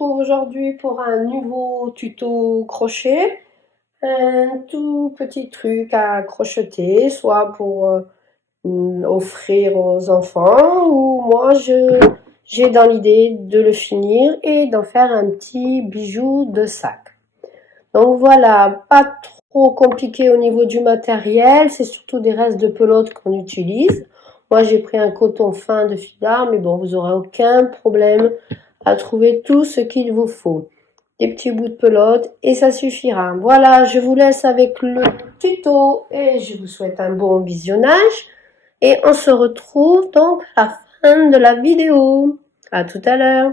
retrouve aujourd'hui pour un nouveau tuto crochet. Un tout petit truc à crocheter, soit pour offrir aux enfants, ou moi j'ai dans l'idée de le finir et d'en faire un petit bijou de sac. Donc voilà, pas trop compliqué au niveau du matériel, c'est surtout des restes de pelote qu'on utilise. Moi j'ai pris un coton fin de fil-d'art, mais bon, vous aurez aucun problème à trouver tout ce qu'il vous faut. Des petits bouts de pelote et ça suffira. Voilà, je vous laisse avec le tuto et je vous souhaite un bon visionnage. Et on se retrouve donc à la fin de la vidéo. À tout à l'heure.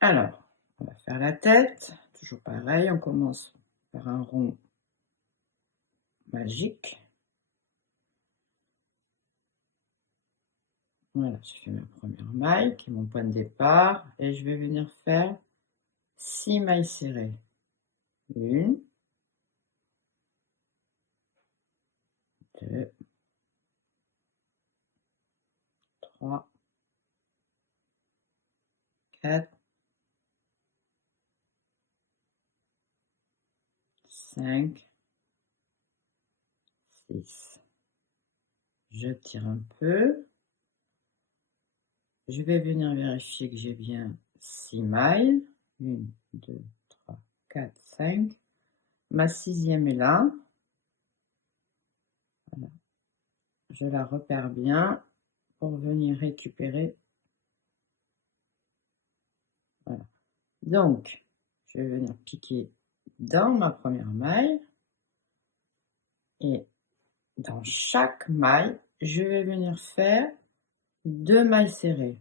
Alors, on va faire la tête. Toujours pareil, on commence par un rond magique. Voilà, j'ai fait ma première maille, qui est mon point de départ, et je vais venir faire 6 mailles serrées. 1, 2, 3, 4, 5, 6. Je tire un peu. Je vais venir vérifier que j'ai bien 6 mailles. 1, 2, 3, 4, 5. Ma 6e est là. Voilà. Je la repère bien pour venir récupérer. Voilà. Donc, je vais venir piquer dans ma première maille et dans chaque maille, je vais venir faire 2 mailles serrées.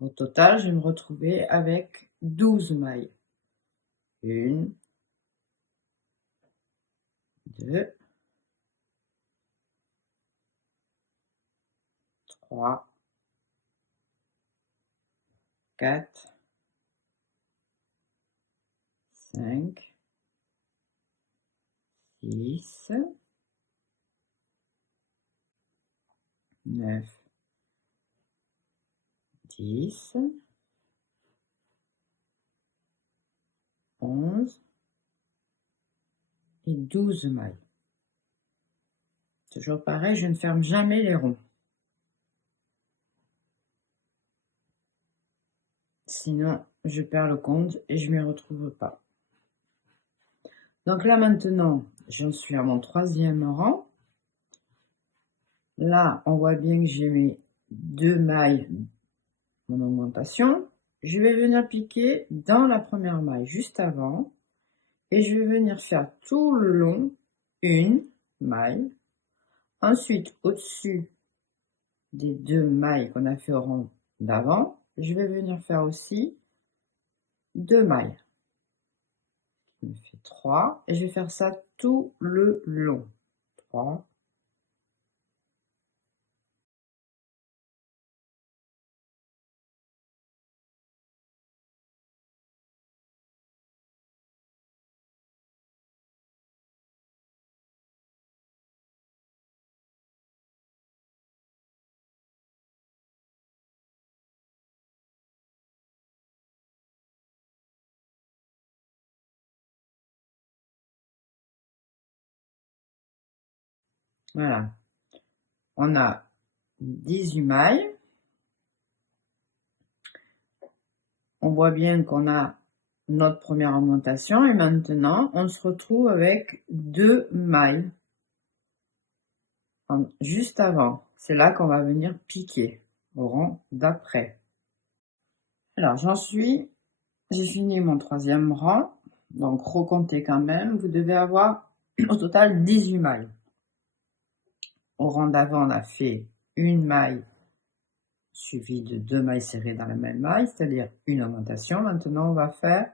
Au total, je vais me retrouver avec 12 mailles. 1, 2, 3, 4, 5, 6, 9, 10, 11 et 12 mailles. Toujours pareil, je ne ferme jamais les ronds. Sinon, je perds le compte et je ne m'y retrouve pas. Donc là, maintenant, j'en suis à mon 3e rang. Là, on voit bien que j'ai mes 2 mailles, mon augmentation. Je vais venir piquer dans la première maille juste avant et je vais venir faire tout le long une maille. Ensuite, au-dessus des 2 mailles qu'on a fait au rang d'avant, je vais venir faire aussi 2 mailles. Je me fais 3 et je vais faire ça tout le long. 3, voilà. On a 18 mailles. On voit bien qu'on a notre première augmentation et maintenant on se retrouve avec 2 mailles juste avant. C'est là qu'on va venir piquer au rang d'après. Alors j'ai fini mon 3e rang, donc recomptez quand même, vous devez avoir au total 18 mailles. Au rang d'avant, on a fait une maille suivie de 2 mailles serrées dans la même maille, c'est-à-dire une augmentation. Maintenant, on va faire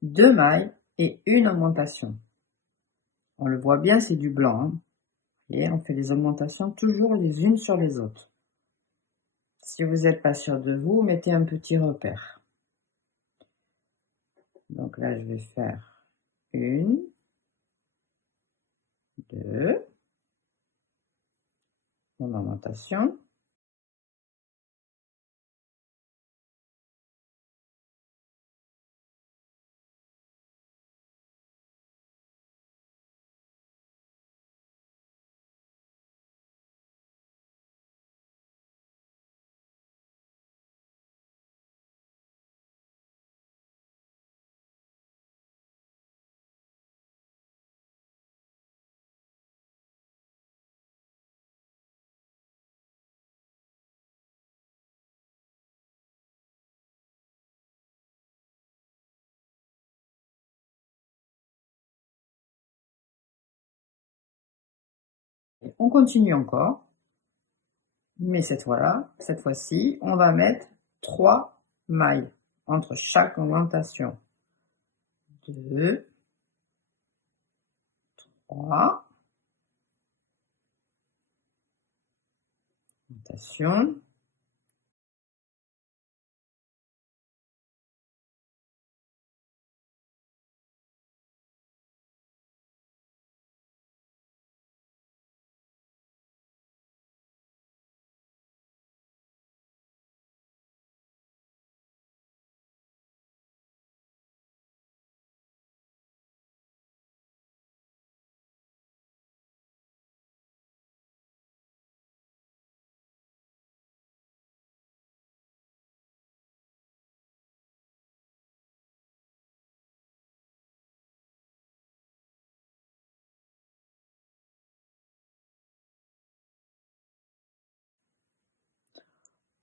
2 mailles et une augmentation. On le voit bien, c'est du blanc. Hein. Et on fait les augmentations toujours les unes sur les autres. Si vous n'êtes pas sûr de vous, mettez un petit repère. Donc là, je vais faire 1, 2, mon augmentation. Et on continue encore, mais cette fois-ci, on va mettre 3 mailles entre chaque augmentation. 2, 3, augmentation.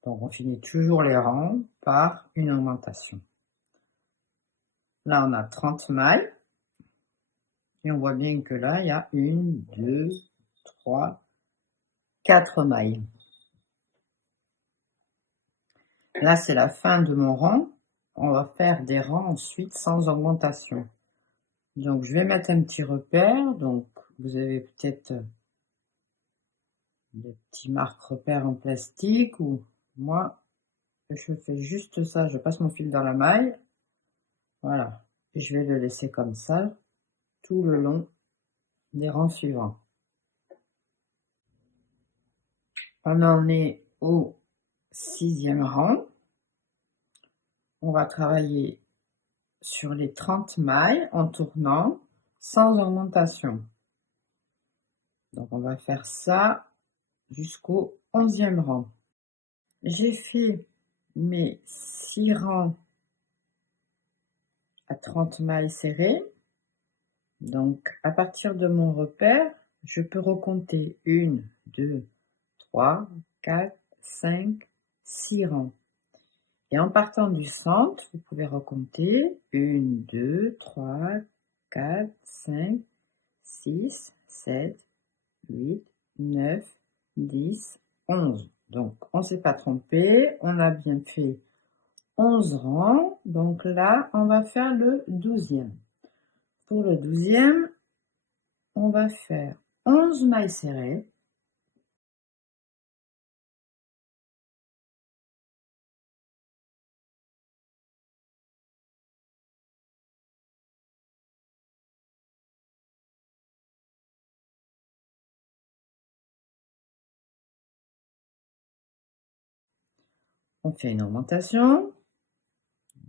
Donc on finit toujours les rangs par une augmentation. Là on a 30 mailles. Et on voit bien que là, il y a 1, 2, 3, 4 mailles. Là, c'est la fin de mon rang. On va faire des rangs ensuite sans augmentation. Donc, je vais mettre un petit repère. Donc, vous avez peut-être des petits marque-repères en plastique ou moi, je fais juste ça. Je passe mon fil dans la maille. Voilà. Et je vais le laisser comme ça tout le long des rangs suivants. On en est au 6e rang. On va travailler sur les 30 mailles en tournant sans augmentation. Donc on va faire ça jusqu'au 11e rang. J'ai fait mes 6 rangs à 30 mailles serrées. Donc à partir de mon repère, je peux recompter 1, 2, 3, 4, 5, 6 rangs. Et en partant du centre, vous pouvez recompter 1, 2, 3, 4, 5, 6, 7, 8, 9, 10, 11. Donc, on ne s'est pas trompé, on a bien fait 11 rangs. Donc là, on va faire le 12e. Pour le 12e, on va faire 11 mailles serrées. On fait une augmentation,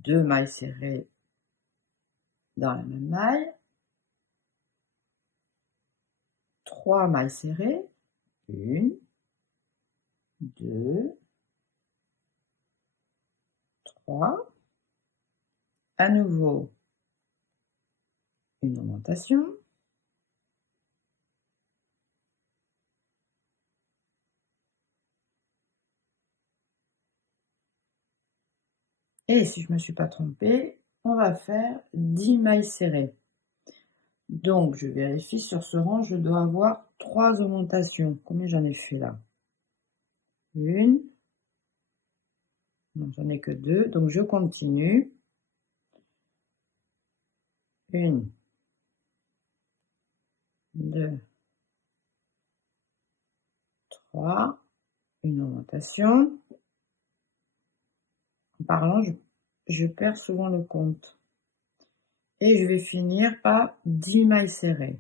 2 mailles serrées dans la même maille, 3 mailles serrées, 1, 2, 3, à nouveau une augmentation, et si je ne me suis pas trompée, on va faire 10 mailles serrées. Donc, je vérifie sur ce rang, je dois avoir 3 augmentations. Combien j'en ai fait là? 1. Non, j'en ai que 2. Donc, je continue. 1, 2, 3. Une augmentation. En parlant, je perds souvent le compte. Et je vais finir par 10 mailles serrées.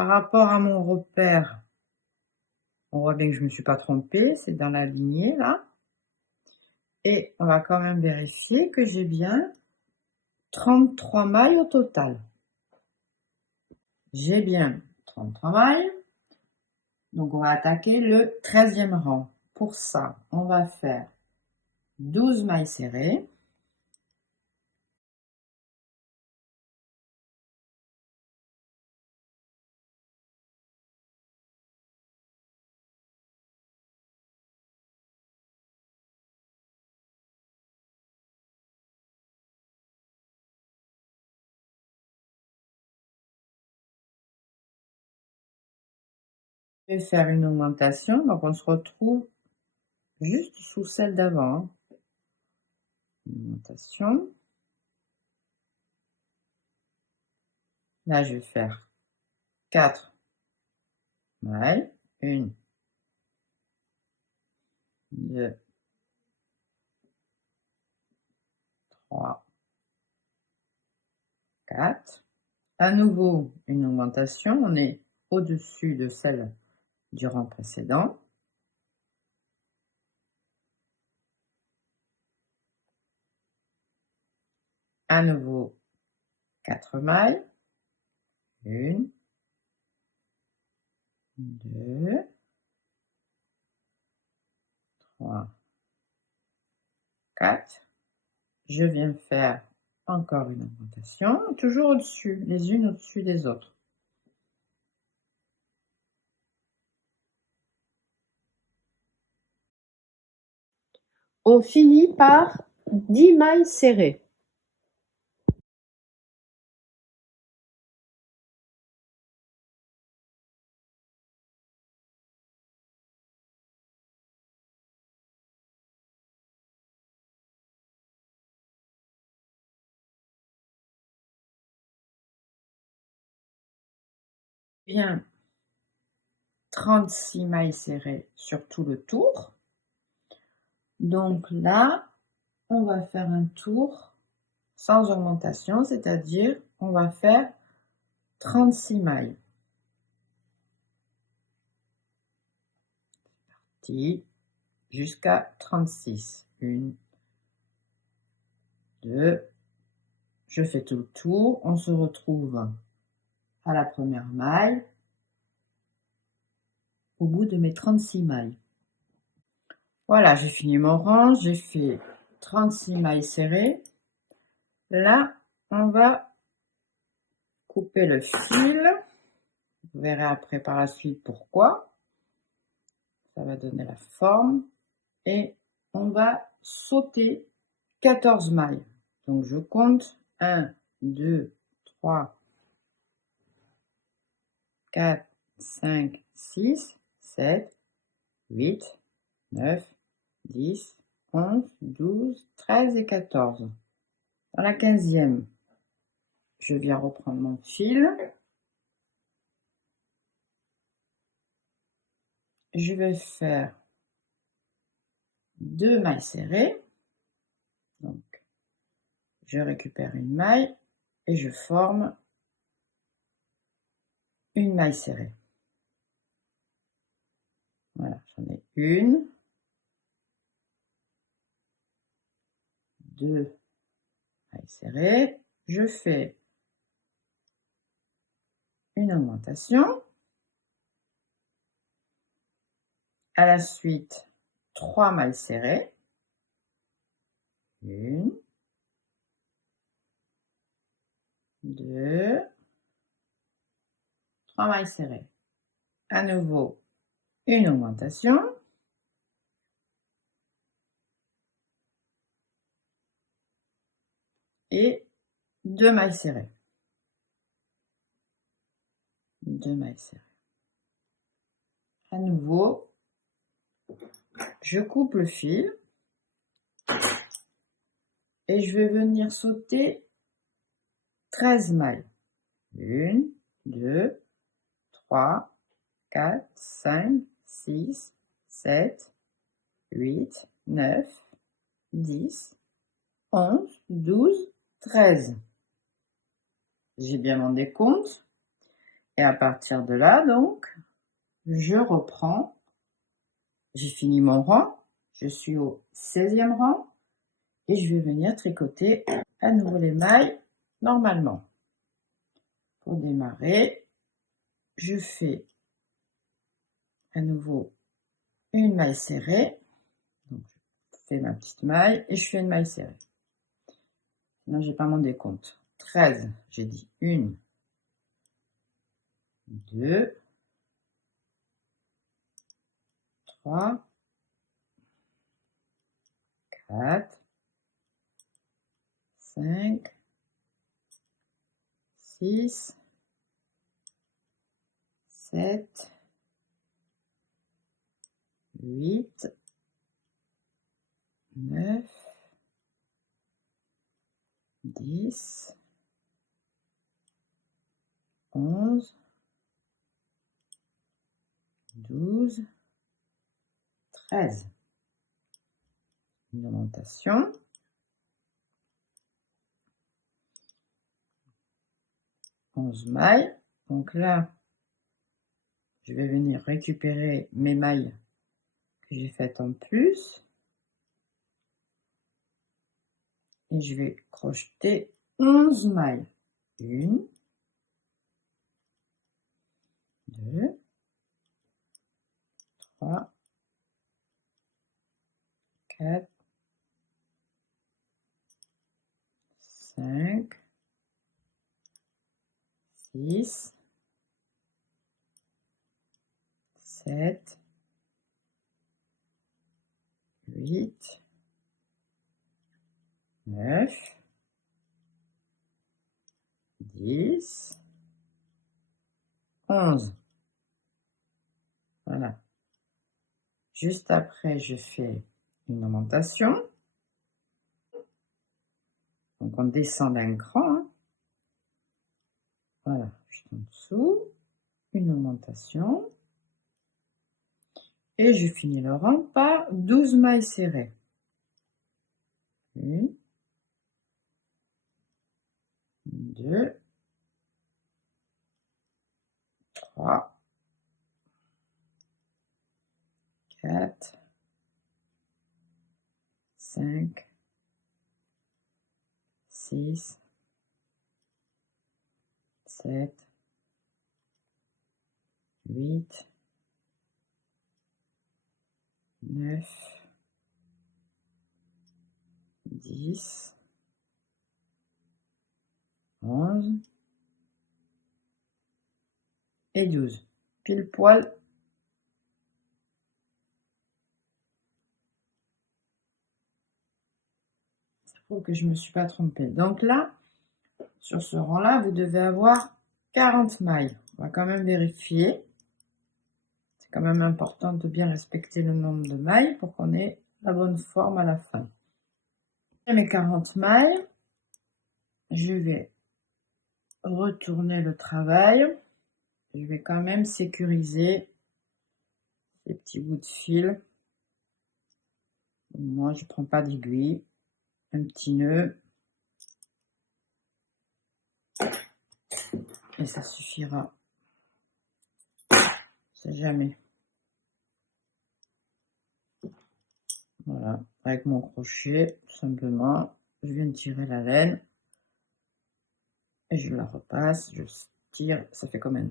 par rapport à mon repère, on voit bien que je ne me suis pas trompée, c'est dans la lignée là. Et on va quand même vérifier que j'ai bien 33 mailles au total. J'ai bien 33 mailles. Donc on va attaquer le 13e rang. Pour ça, on va faire 12 mailles serrées. Je vais faire une augmentation, donc on se retrouve juste sous celle d'avant. Augmentation. Là, je vais faire 4 mailles. 1, 2, 3, 4. À nouveau, une augmentation. On est au-dessus de celle du rang précédent. À nouveau, 4 mailles. 1, 2, 3, 4. Je viens faire encore une augmentation, toujours au-dessus, les unes au-dessus des autres. On finit par 10 mailles serrées. Bien 36 mailles serrées sur tout le tour. Donc là, on va faire un tour sans augmentation, c'est-à-dire on va faire 36 mailles. Parti jusqu'à 36. 1, 2, je fais tout le tour, on se retrouve à la première maille, au bout de mes 36 mailles. Voilà, j'ai fini mon rang, j'ai fait 36 mailles serrées. Là, on va couper le fil. Vous verrez après par la suite pourquoi. Ça va donner la forme. Et on va sauter 14 mailles. Donc je compte 1, 2, 3, 4, 5, 6, 7, 8, 9, 10, 11, 12, 13 et 14. Dans la 15e, je viens reprendre mon fil. Je vais faire 2 mailles serrées. Donc, je récupère une maille et je forme une maille serrée. Voilà, j'en ai une, 2 mailles serrées. Je fais une augmentation. À la suite, 3 mailles serrées. 1, 2, 3 mailles serrées. À nouveau, une augmentation. Et 2 mailles serrées. 2 mailles serrées. À nouveau, je coupe le fil et je vais venir sauter 13 mailles. 1, 2, 3, 4, 5, 6, 7, 8, 9, 10, 11, 12, 13. J'ai bien mon décompte. Et à partir de là, donc, je reprends. J'ai fini mon rang. Je suis au 16e rang. Et je vais venir tricoter à nouveau les mailles normalement. Pour démarrer, je fais à nouveau une maille serrée. Donc, je fais ma petite maille et je fais une maille serrée. Sinon, j'ai pas mon décompte. 13, j'ai dit 1, 2, 3, 4, 5, 6, 7, 8, 9, 10, 11, 12, 13. Une augmentation. Mailles. Donc là, je vais venir récupérer mes mailles que j'ai faites en plus. Et je vais crocheter 11 mailles. 1, 2, 3, 4, 5, 6, 7, 8, 9, 10, 11. Voilà. Juste après, je fais une augmentation. Donc, on descend d'un cran. Hein. Voilà, juste en dessous. Une augmentation. Et je finis le rang par 12 mailles serrées. 1, 2, 3, 4, 5, 6, 7, 8, 9, 10, 11 et 12. Pile poil. Ça prouve que je ne me suis pas trompée. Donc là, sur ce rang-là, vous devez avoir 40 mailles. On va quand même vérifier. C'est quand même important de bien respecter le nombre de mailles pour qu'on ait la bonne forme à la fin. J'ai mes 40 mailles. Je vais retourner le travail. Je vais quand même sécuriser ces petits bouts de fil. Moi, je prends pas d'aiguille. Un petit nœud. Et ça suffira. C'est jamais. Voilà, avec mon crochet, tout simplement, je viens de tirer la laine et je la repasse, je tire, ça fait comme un.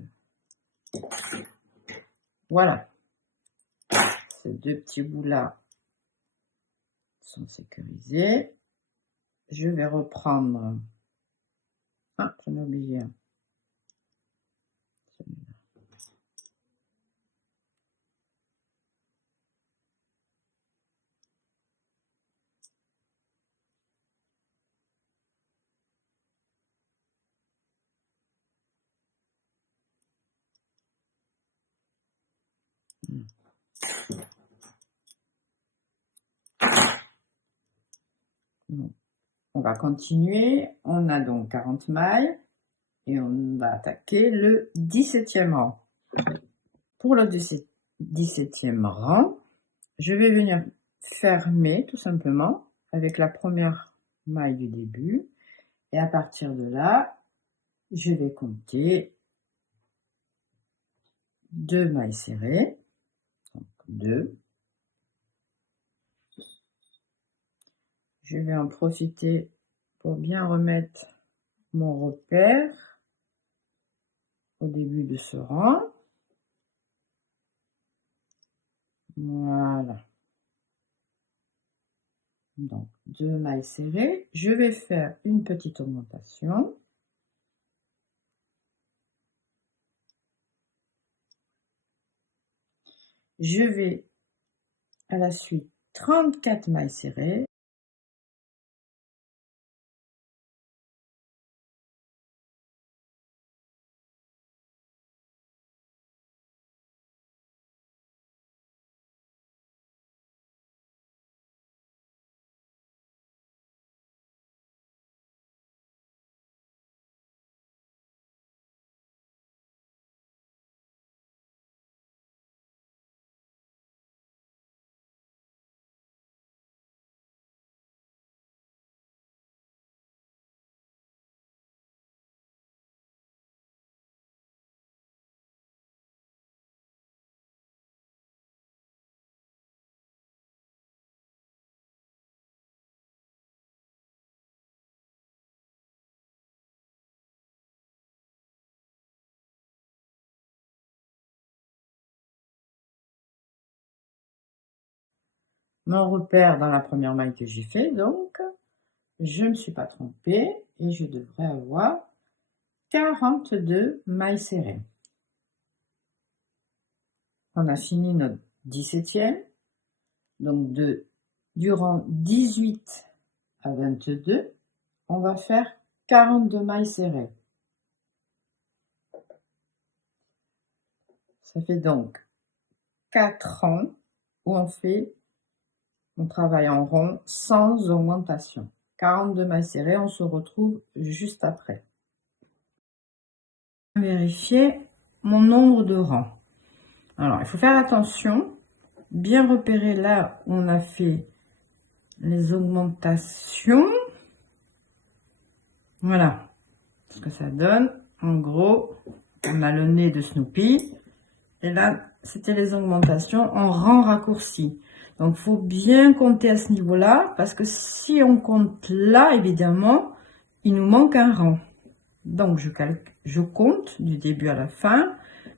Voilà. Ces deux petits bouts-là sont sécurisés. Je vais reprendre. Ah, j'en ai oublié un. On va continuer. On a donc 40 mailles et on va attaquer le 17e rang. Pour le 17e rang, je vais venir fermer tout simplement avec la première maille du début et à partir de là, je vais compter 2 mailles serrées, donc 2. Je vais en profiter pour bien remettre mon repère au début de ce rang. Voilà. Donc 2 mailles serrées. Je vais faire une petite augmentation. Je vais à la suite 34 mailles serrées. Mon repère dans la première maille que j'ai fait, donc je ne me suis pas trompée et je devrais avoir 42 mailles serrées. On a fini notre 17e, donc du rang 18 à 22, on va faire 42 mailles serrées. Ça fait donc 4 rangs où on travaille en rond sans augmentation. 42 mailles serrées, on se retrouve juste après. Vérifier mon nombre de rangs. Alors, il faut faire attention, bien repérer là où on a fait les augmentations. Voilà ce que ça donne. En gros, on a le nez de Snoopy. Et là, c'était les augmentations en rang raccourci. Donc, il faut bien compter à ce niveau-là, parce que si on compte là, évidemment, il nous manque un rang. Donc, je compte du début à la fin.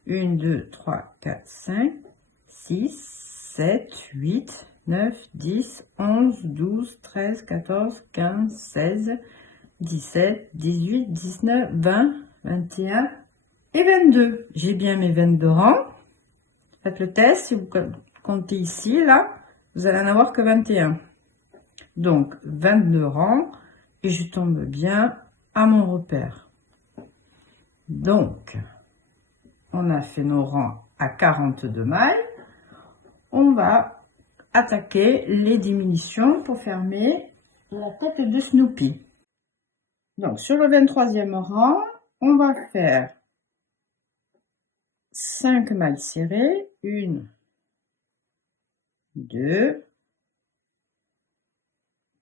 1, 2, 3, 4, 5, 6, 7, 8, 9, 10, 11, 12, 13, 14, 15, 16, 17, 18, 19, 20, 21 et 22. J'ai bien mes 22 rangs. Faites le test, si vous comptez ici, là, vous allez en avoir que 21. Donc, 22 rangs, et je tombe bien à mon repère. Donc, on a fait nos rangs à 42 mailles. On va attaquer les diminutions pour fermer la tête de Snoopy. Donc, sur le 23e rang, on va faire 5 mailles serrées, 1, 2,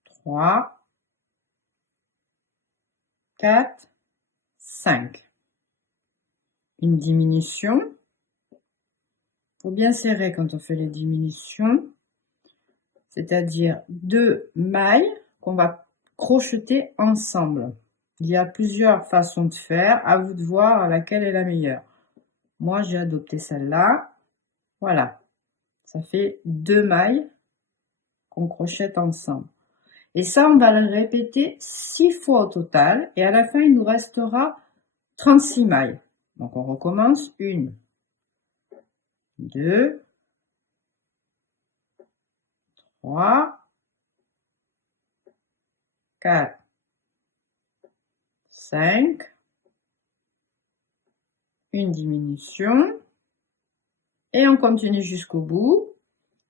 3, 4, 5. Une diminution. Il faut bien serrer quand on fait les diminutions, c'est-à-dire 2 mailles qu'on va crocheter ensemble. Il y a plusieurs façons de faire, à vous de voir laquelle est la meilleure. Moi, j'ai adopté celle-là. Voilà, ça fait 2 mailles qu'on crochette ensemble. Et ça, on va le répéter 6 fois au total. Et à la fin, il nous restera 36 mailles. Donc, on recommence. 1, 2, 3, 4, 5. Une diminution. Et on continue jusqu'au bout,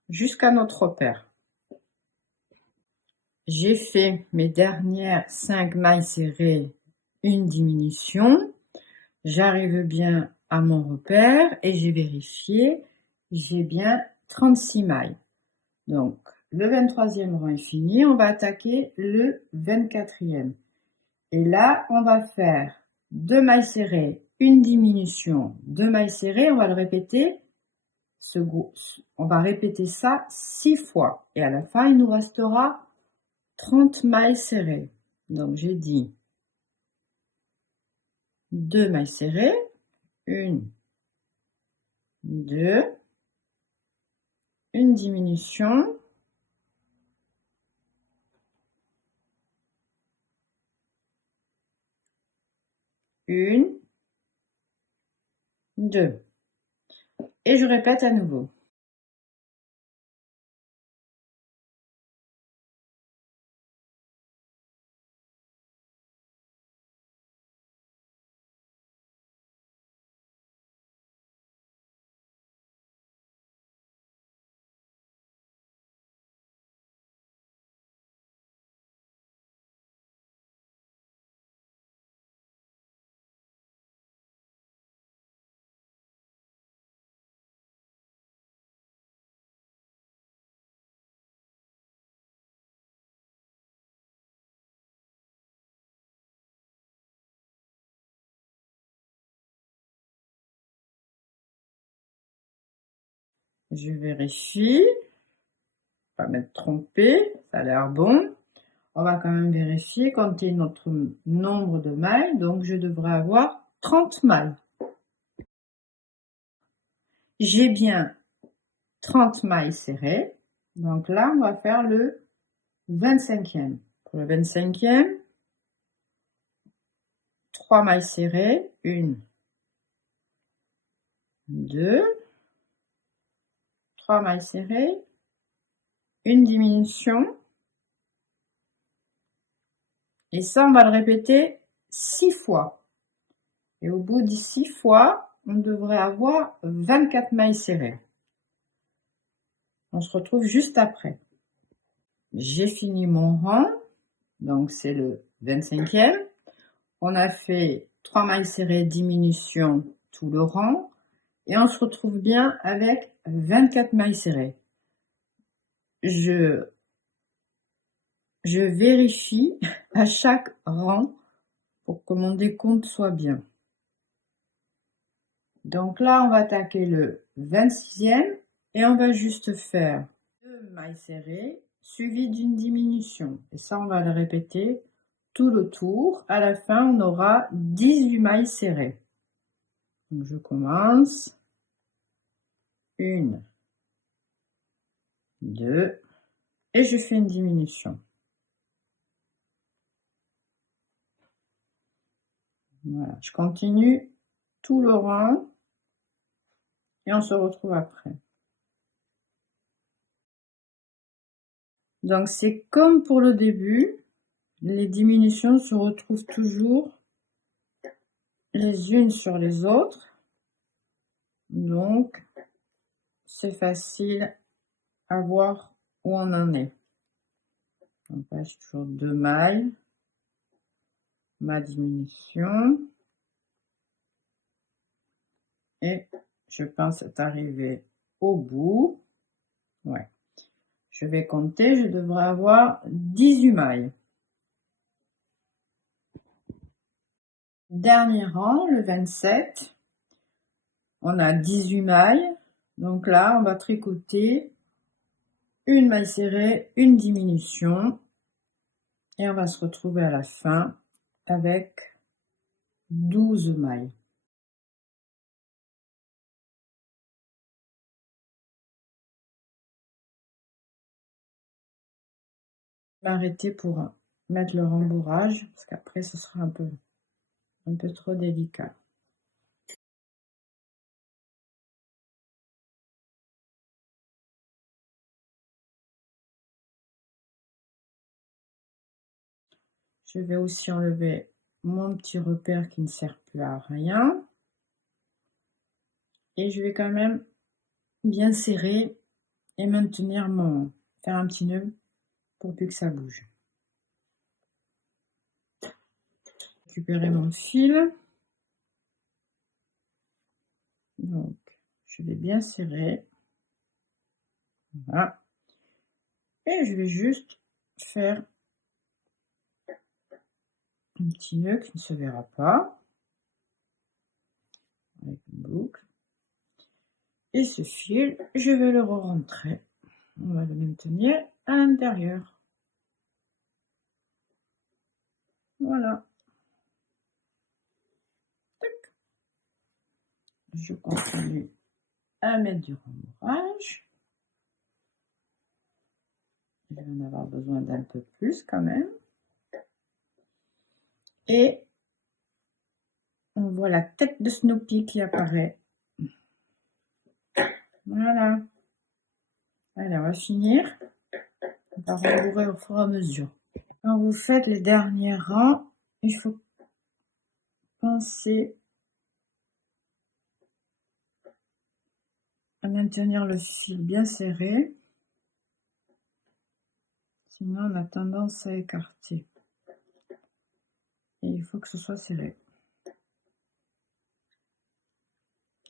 jusqu'à notre repère. J'ai fait mes dernières 5 mailles serrées, une diminution. J'arrive bien à mon repère et j'ai vérifié, j'ai bien 36 mailles. Donc, le 23e rang est fini, on va attaquer le 24e. Et là, on va faire 2 mailles serrées, une diminution, 2 mailles serrées, on va le répéter, on va répéter ça 6 fois. Et à la fin, il nous restera 30 mailles serrées. Donc, j'ai dit 2 mailles serrées, 1, 2, une diminution, une, 2. Et je répète à nouveau. Je vérifie, pas m'être trompée, ça a l'air bon. On va quand même vérifier, compter notre nombre de mailles, donc je devrais avoir 30 mailles. J'ai bien 30 mailles serrées, donc là on va faire le 25e. Pour le 25e, 3 mailles serrées, 1, 2, 3 mailles serrées, une diminution, et ça on va le répéter 6 fois. Et au bout de 6 fois, on devrait avoir 24 mailles serrées. On se retrouve juste après. J'ai fini mon rang, donc c'est le 25e. On a fait 3 mailles serrées, diminution, tout le rang. Et on se retrouve bien avec 24 mailles serrées. Je vérifie à chaque rang pour que mon décompte soit bien. Donc là, on va attaquer le 26e et on va juste faire 2 mailles serrées suivies d'une diminution. Et ça, on va le répéter tout le tour. À la fin, on aura 18 mailles serrées. Donc je commence. 1, 2, et je fais une diminution. Voilà, je continue tout le rang et on se retrouve après. Donc c'est comme pour le début, les diminutions se retrouvent toujours les unes sur les autres. Donc c'est facile à voir où on en est. Donc là, j'ai toujours 2 mailles, ma diminution, et je pense être arrivé au bout. Ouais. Je vais compter, je devrais avoir 18 mailles. Dernier rang, le 27. On a 18 mailles. Donc là, on va tricoter une maille serrée, une diminution. Et on va se retrouver à la fin avec 12 mailles. M'arrêter pour mettre le rembourrage parce qu'après ce sera un peu trop délicat. Je vais aussi enlever mon petit repère qui ne sert plus à rien. Et je vais quand même bien serrer et maintenir faire un petit nœud pour plus que ça bouge. Récupérer mon fil. Donc, je vais bien serrer. Voilà. Et je vais juste faire un petit nœud qui ne se verra pas. avec une boucle. Et ce fil, je vais le re-rentrer. On va le maintenir à l'intérieur. Voilà. Tac. Je continue à mettre du rembourrage. Je vais en avoir besoin d'un peu plus quand même. Et on voit la tête de Snoopy qui apparaît. Voilà. Allez, on va finir. On va rembourrer au fur et à mesure. Quand vous faites les derniers rangs, il faut penser à maintenir le fil bien serré. Sinon, on a tendance à écarter. Et il faut que ce soit serré.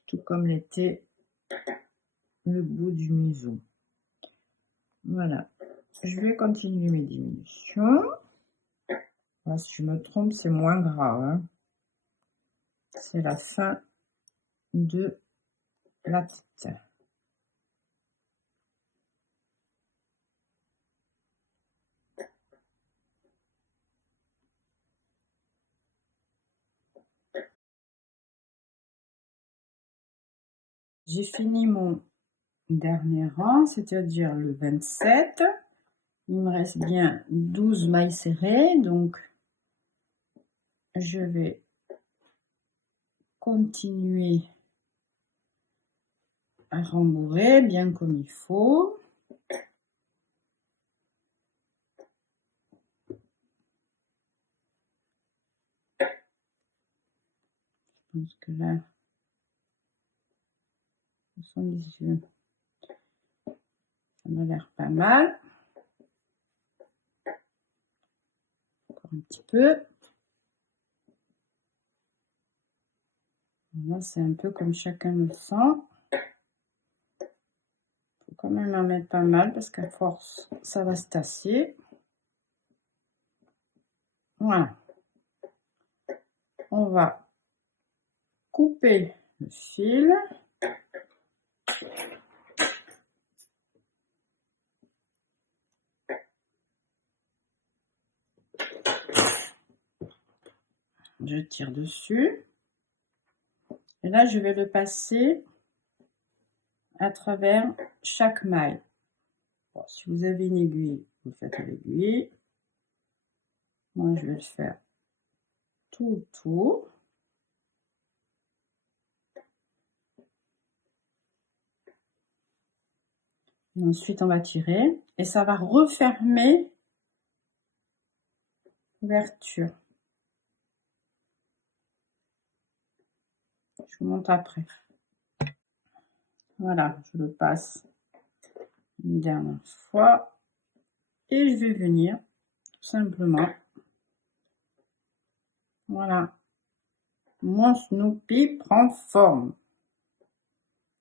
Tout comme l'était le bout du museau. Voilà. Je vais continuer mes diminutions. Là, si je me trompe, c'est moins grave. Hein. C'est la fin de la tête. J'ai fini mon dernier rang, c'est-à-dire le 27. Il me reste bien 12 mailles serrées, donc je vais continuer à rembourrer bien comme il faut. Je pense que là, 78, ça m'a l'air pas mal. Encore un petit peu. Là, c'est un peu comme chacun le sent. Il faut quand même en mettre pas mal parce qu'à force, ça va se tasser. Voilà. On va couper le fil. Je tire dessus. Et là, je vais le passer à travers chaque maille. Bon, si vous avez une aiguille, vous faites l'aiguille. Moi, je vais le faire tout le tour. Et ensuite, on va tirer et ça va refermer l'ouverture. Je vous montre après. Voilà, je le passe une dernière fois et je vais venir tout simplement. Voilà, mon Snoopy prend forme.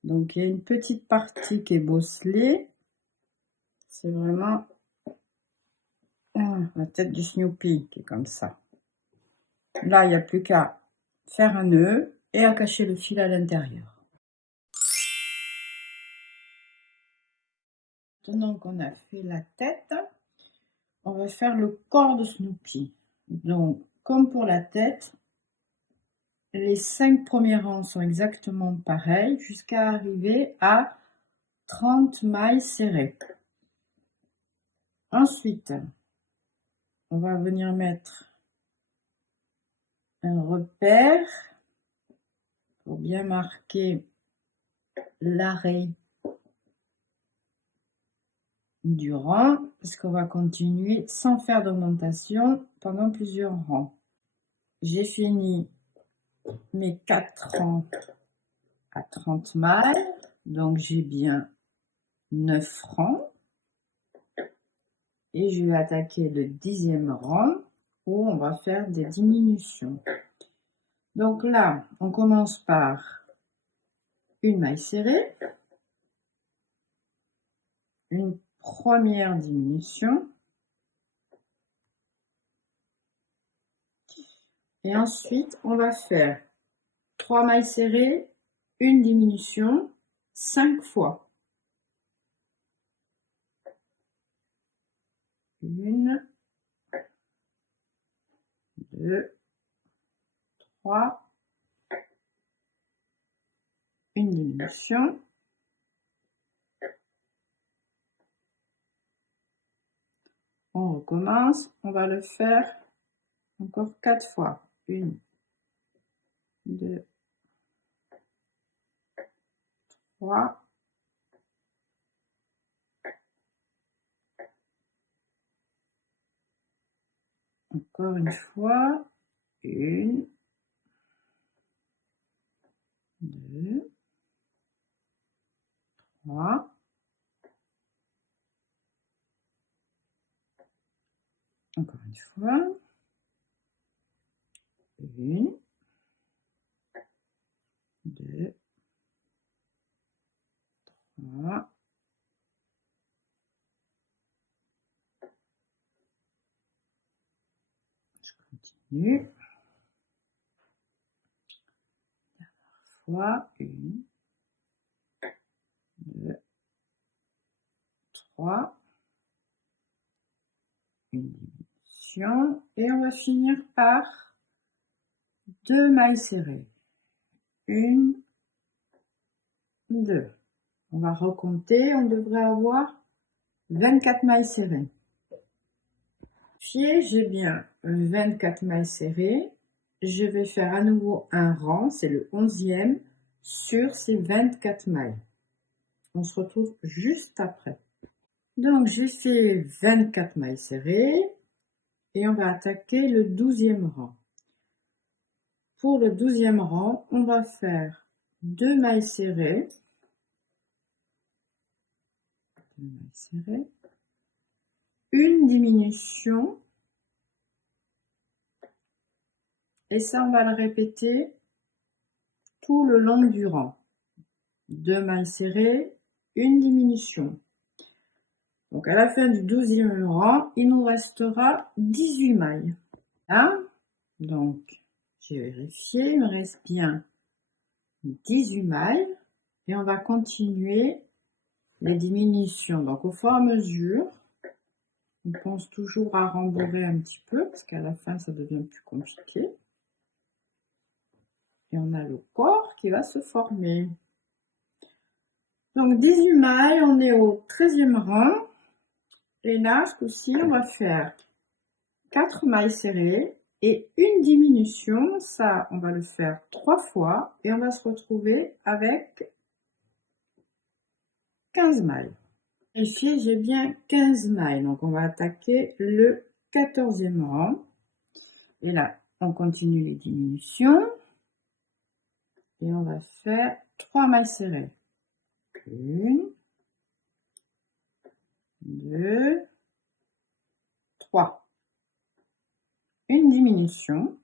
Donc, il y a une petite partie qui est bosselée. C'est vraiment la tête du Snoopy qui est comme ça. Là, il n'y a plus qu'à faire un nœud et à cacher le fil à l'intérieur. Maintenant qu'on a fait la tête, on va faire le corps de Snoopy. Donc, comme pour la tête, les 5 premiers rangs sont exactement pareils jusqu'à arriver à 30 mailles serrées. Ensuite, on va venir mettre un repère pour bien marquer l'arrêt du rang, parce qu'on va continuer sans faire d'augmentation pendant plusieurs rangs. J'ai fini mes 4 rangs à 30 mailles, donc j'ai bien 9 rangs. Et je vais attaquer le 10e rang où on va faire des diminutions. Donc là, on commence par une maille serrée, une première diminution, et ensuite on va faire 3 mailles serrées, une diminution, 5 fois. 1, 2, 3, une diminution. On recommence, on va le faire encore 4 fois. 1, 2, 3. Encore une fois. 1, 2, 3. Encore une fois. 1, 2, 3. Je continue. Fois 1, 2, 3. Une diminution. Et on va finir par 2 mailles serrées. 1, 2. On va recompter, on devrait avoir 24 mailles serrées. J'ai bien 24 mailles serrées. Je vais faire à nouveau un rang, c'est le 11e, sur ces 24 mailles. On se retrouve juste après. Donc j'ai fait 24 mailles serrées et on va attaquer le 12e rang. Pour le 12e rang, on va faire 2 mailles serrées. 2 mailles serrées. Une diminution. Et ça, on va le répéter tout le long du rang. 2 mailles serrées, une diminution. Donc à la fin du 12e rang, il nous restera 18 mailles. Là, donc j'ai vérifié, il me reste bien 18 mailles. Et on va continuer les diminutions. Donc au fur et à mesure, on pense toujours à rembourrer un petit peu, parce qu'à la fin, ça devient plus compliqué. Et on a le corps qui va se former. Donc 18 mailles, on est au 13e rang. Et là, ce coup-ci, on va faire 4 mailles serrées et une diminution. Ça, on va le faire 3 fois et on va se retrouver avec 15 mailles. Ici, j'ai bien 15 mailles. Donc, on va attaquer le 14e rang. Et là, on continue les diminutions. Et on va faire 3 mailles serrées. 1, 2, 3. Une diminution.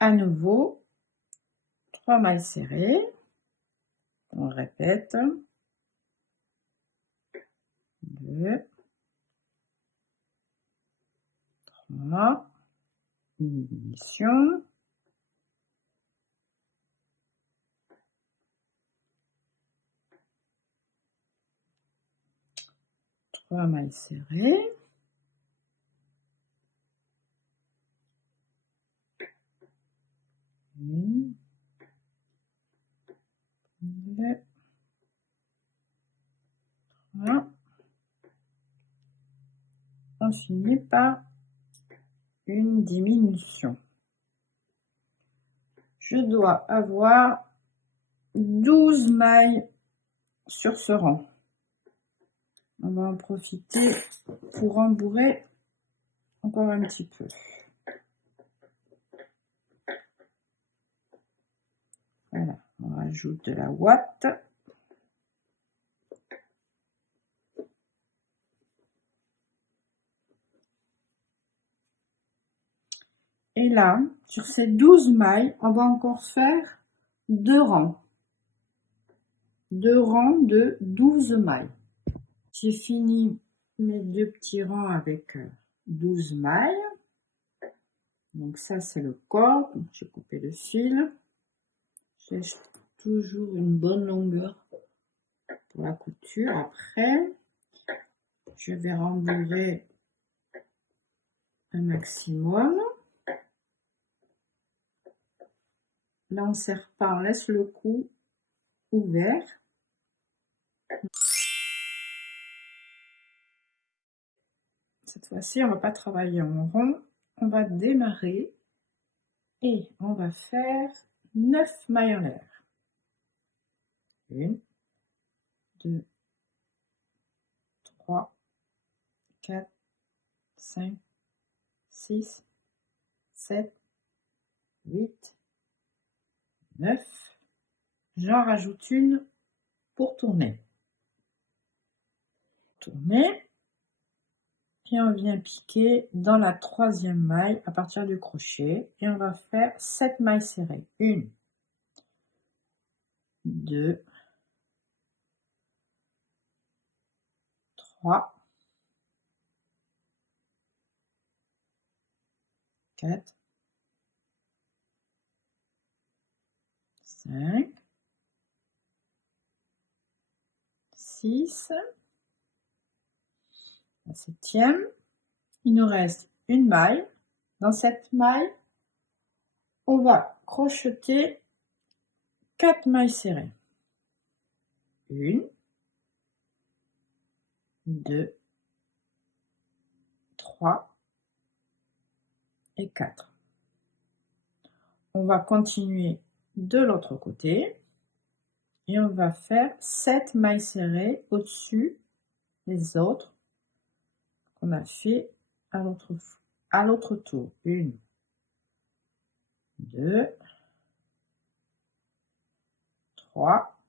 À nouveau, 3 mailles serrées. On répète. 2, 3. Une diminution. Trois mailles serrées. Une, deux, trois. On finit par une diminution. Je dois avoir 12 mailles sur ce rang. On va en profiter pour rembourrer encore un petit peu. Voilà, on rajoute de la ouate. Et là, sur ces 12 mailles, on va encore faire 2 rangs. 2 rangs de 12 mailles. J'ai fini mes 2 petits rangs avec 12 mailles. Donc ça, c'est le corps. J'ai coupé le fil. J'ai toujours une bonne longueur pour la couture. Après, je vais rembourrer un maximum. Là, on ne serre pas, on laisse le cou ouvert. Cette fois-ci, on ne va pas travailler en rond. On va démarrer et on va faire 9 mailles en l'air. 1, 2, 3, 4, 5, 6, 7, 8, 9. J'en rajoute une pour tourner. Tourner. Et on vient piquer dans la 3e maille à partir du crochet. Et on va faire 7 mailles serrées. 1, 2, 3, 4, 5, 6, la 7e. Il nous reste une maille. Dans cette maille, on va crocheter 4 mailles serrées. 1, 2, 3 et 4. On va continuer de l'autre côté et on va faire 7 mailles serrées au-dessus des autres qu'on a fait à l'autre tour. 1, 2, 3,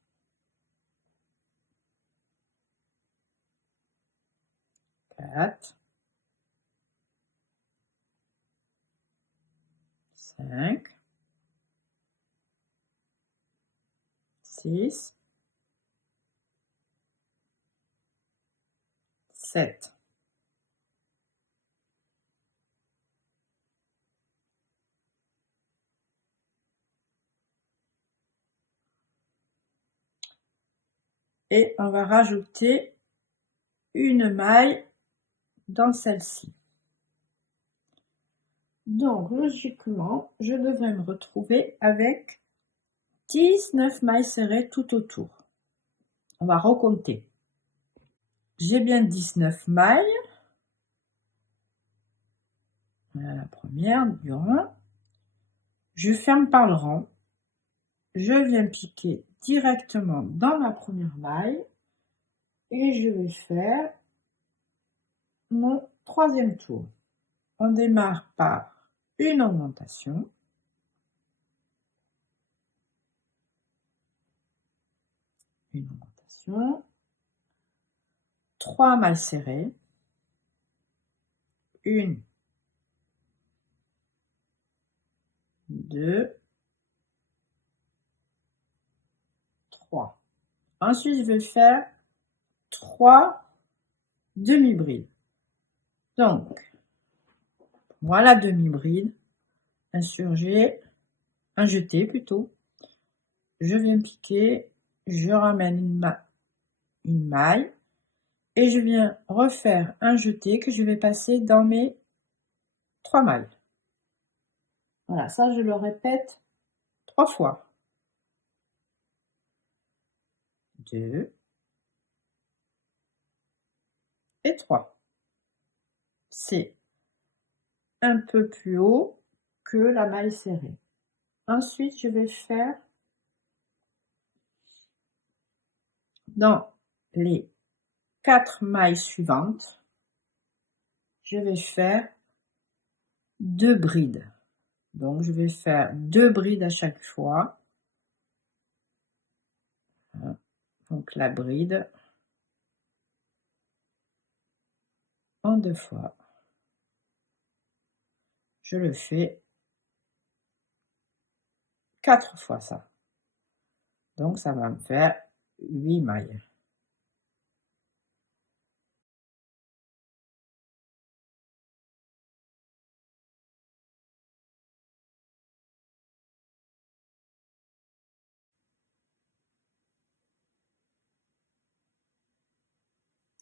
4, 5, 6, 7. Et on va rajouter une maille dans celle-ci. Donc, logiquement, je devrais me retrouver avec 19 mailles serrées tout autour. On va recompter. J'ai bien 19 mailles. Voilà la première du rang. Je ferme par le rang. Je viens piquer directement dans ma première maille et je vais faire mon 3e tour. On démarre par une augmentation. Une augmentation. 3 mailles serrées. 1, 2, 3. Ensuite, je vais faire 3 demi-brides. Donc, voilà demi-bride, un jeté plutôt. Je viens piquer, je ramène une maille et je viens refaire un jeté que je vais passer dans mes 3 mailles. Voilà, ça je le répète 3 fois. 2 et 3. C'est un peu plus haut que la maille serrée. Ensuite, je vais faire dans les 4 mailles suivantes, je vais faire 2 brides. Donc, je vais faire 2 brides à chaque fois. Donc, la bride en 2 fois. Je le fais 4 fois ça. Donc, ça va me faire 8 mailles.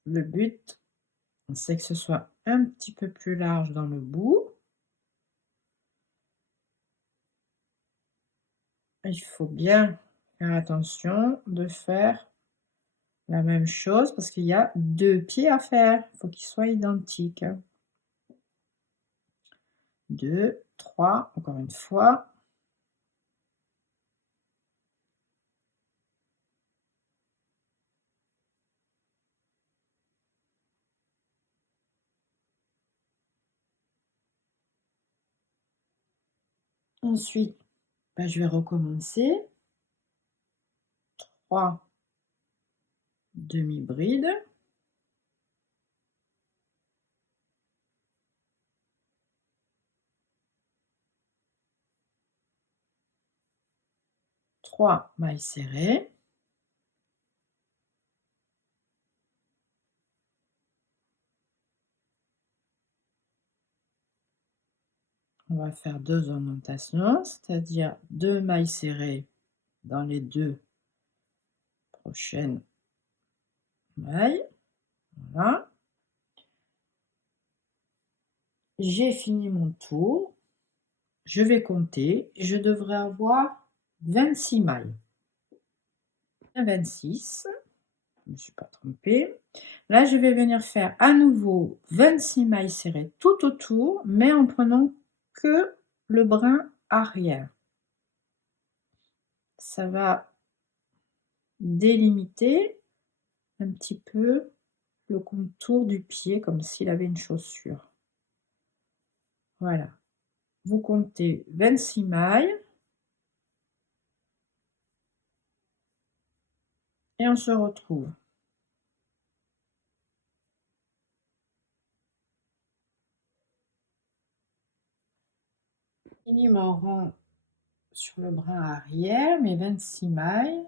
Le but, c'est que ce soit un petit peu plus large dans le bout. Il faut bien faire attention de faire la même chose parce qu'il y a 2 pieds à faire. Il faut qu'ils soient identiques. 2, 3, encore une fois. Ensuite, je vais recommencer. 3 demi-brides. Trois mailles serrées. On va faire 2 augmentations, c'est-à-dire 2 mailles serrées dans les 2 prochaines mailles. Voilà. J'ai fini mon tour. Je vais compter et je devrais avoir 26 mailles. 26, je ne me suis pas trompée. Là, je vais venir faire à nouveau 26 mailles serrées tout autour, mais en prenant que le brin arrière. Ça va délimiter un petit peu le contour du pied comme s'il avait une chaussure. Voilà. Vous comptez 26 mailles. Et on se retrouve. Fini mon rang sur le brin arrière, mes 26 mailles.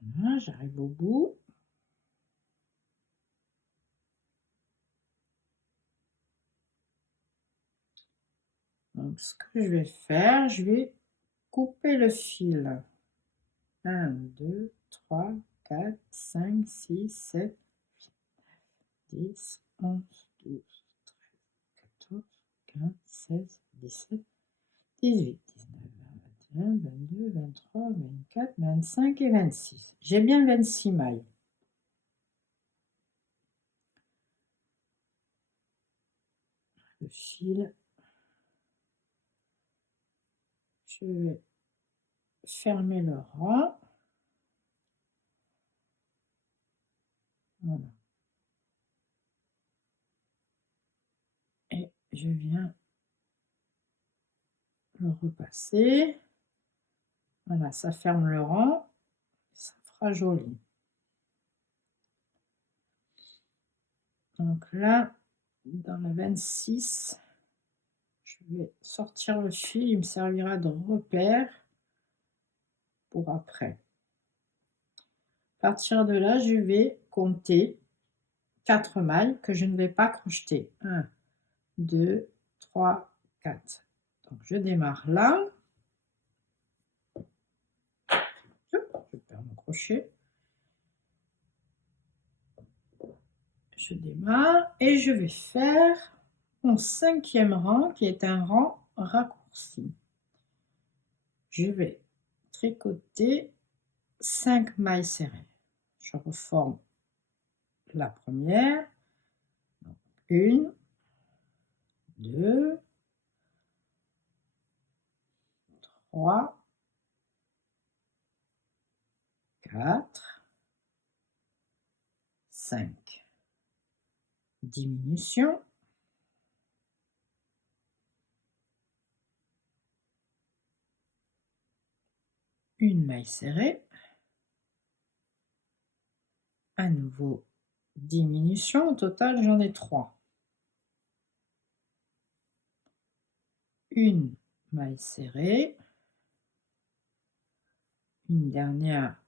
Voilà, j'arrive au bout. Donc, ce que je vais faire, je vais couper le fil. 1, 2, 3, 4, 5, 6, 7, 8, 9, 10, 11, 12, 13, 14, 15, 16, 17, 18, 19, 20, 21, 22, 23, 24, 25 et 26. J'ai bien 26 mailles. Le fil. Je vais fermer le rang. Voilà. Et je viens le repasser. Voilà, ça ferme le rang. Ça fera joli. Donc là, dans la 26, je vais sortir le fil. Il me servira de repère pour après. À partir de là, je vais compter 4 mailles que je ne vais pas crocheter. 1, 2, 3, 4. Donc je démarre là. Je perds mon crochet. Je démarre et je vais faire mon 5e rang qui est un rang raccourci. Je vais tricoter 5 mailles serrées. Je reforme la première. 1, 2, 3, 4, 5. Diminution. Une maille serrée. À nouveau, diminution. Au total, j'en ai 3. Une maille serrée. Une dernière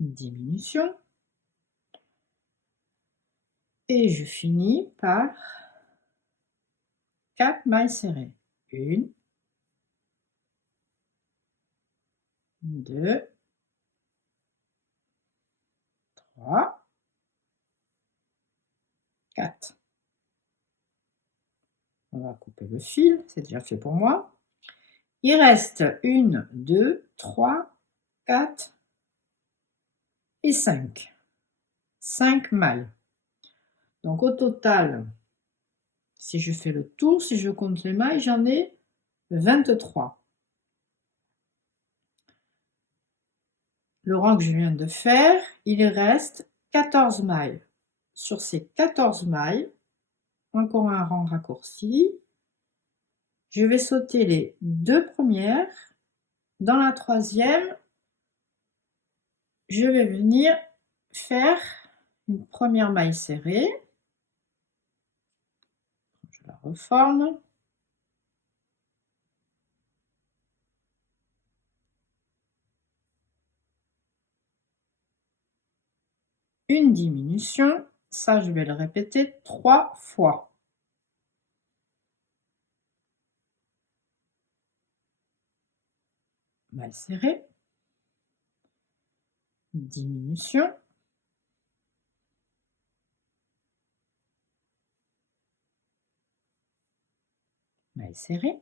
diminution. Et je finis par 4 mailles serrées. 1, 2, 4. On va couper le fil, c'est déjà fait pour moi. Il reste 1, 2, 3, 4 et 5. 5 mailles. Donc au total, si je fais le tour, si je compte les mailles, j'en ai 23. Le rang que je viens de faire, il reste 14 mailles. Sur ces 14 mailles, encore un rang raccourci. Je vais sauter les 2 premières. Dans la troisième, je vais venir faire une première maille serrée. Je la reforme. Une diminution, ça je vais le répéter 3 fois. Maille serrée, diminution, maille serrée,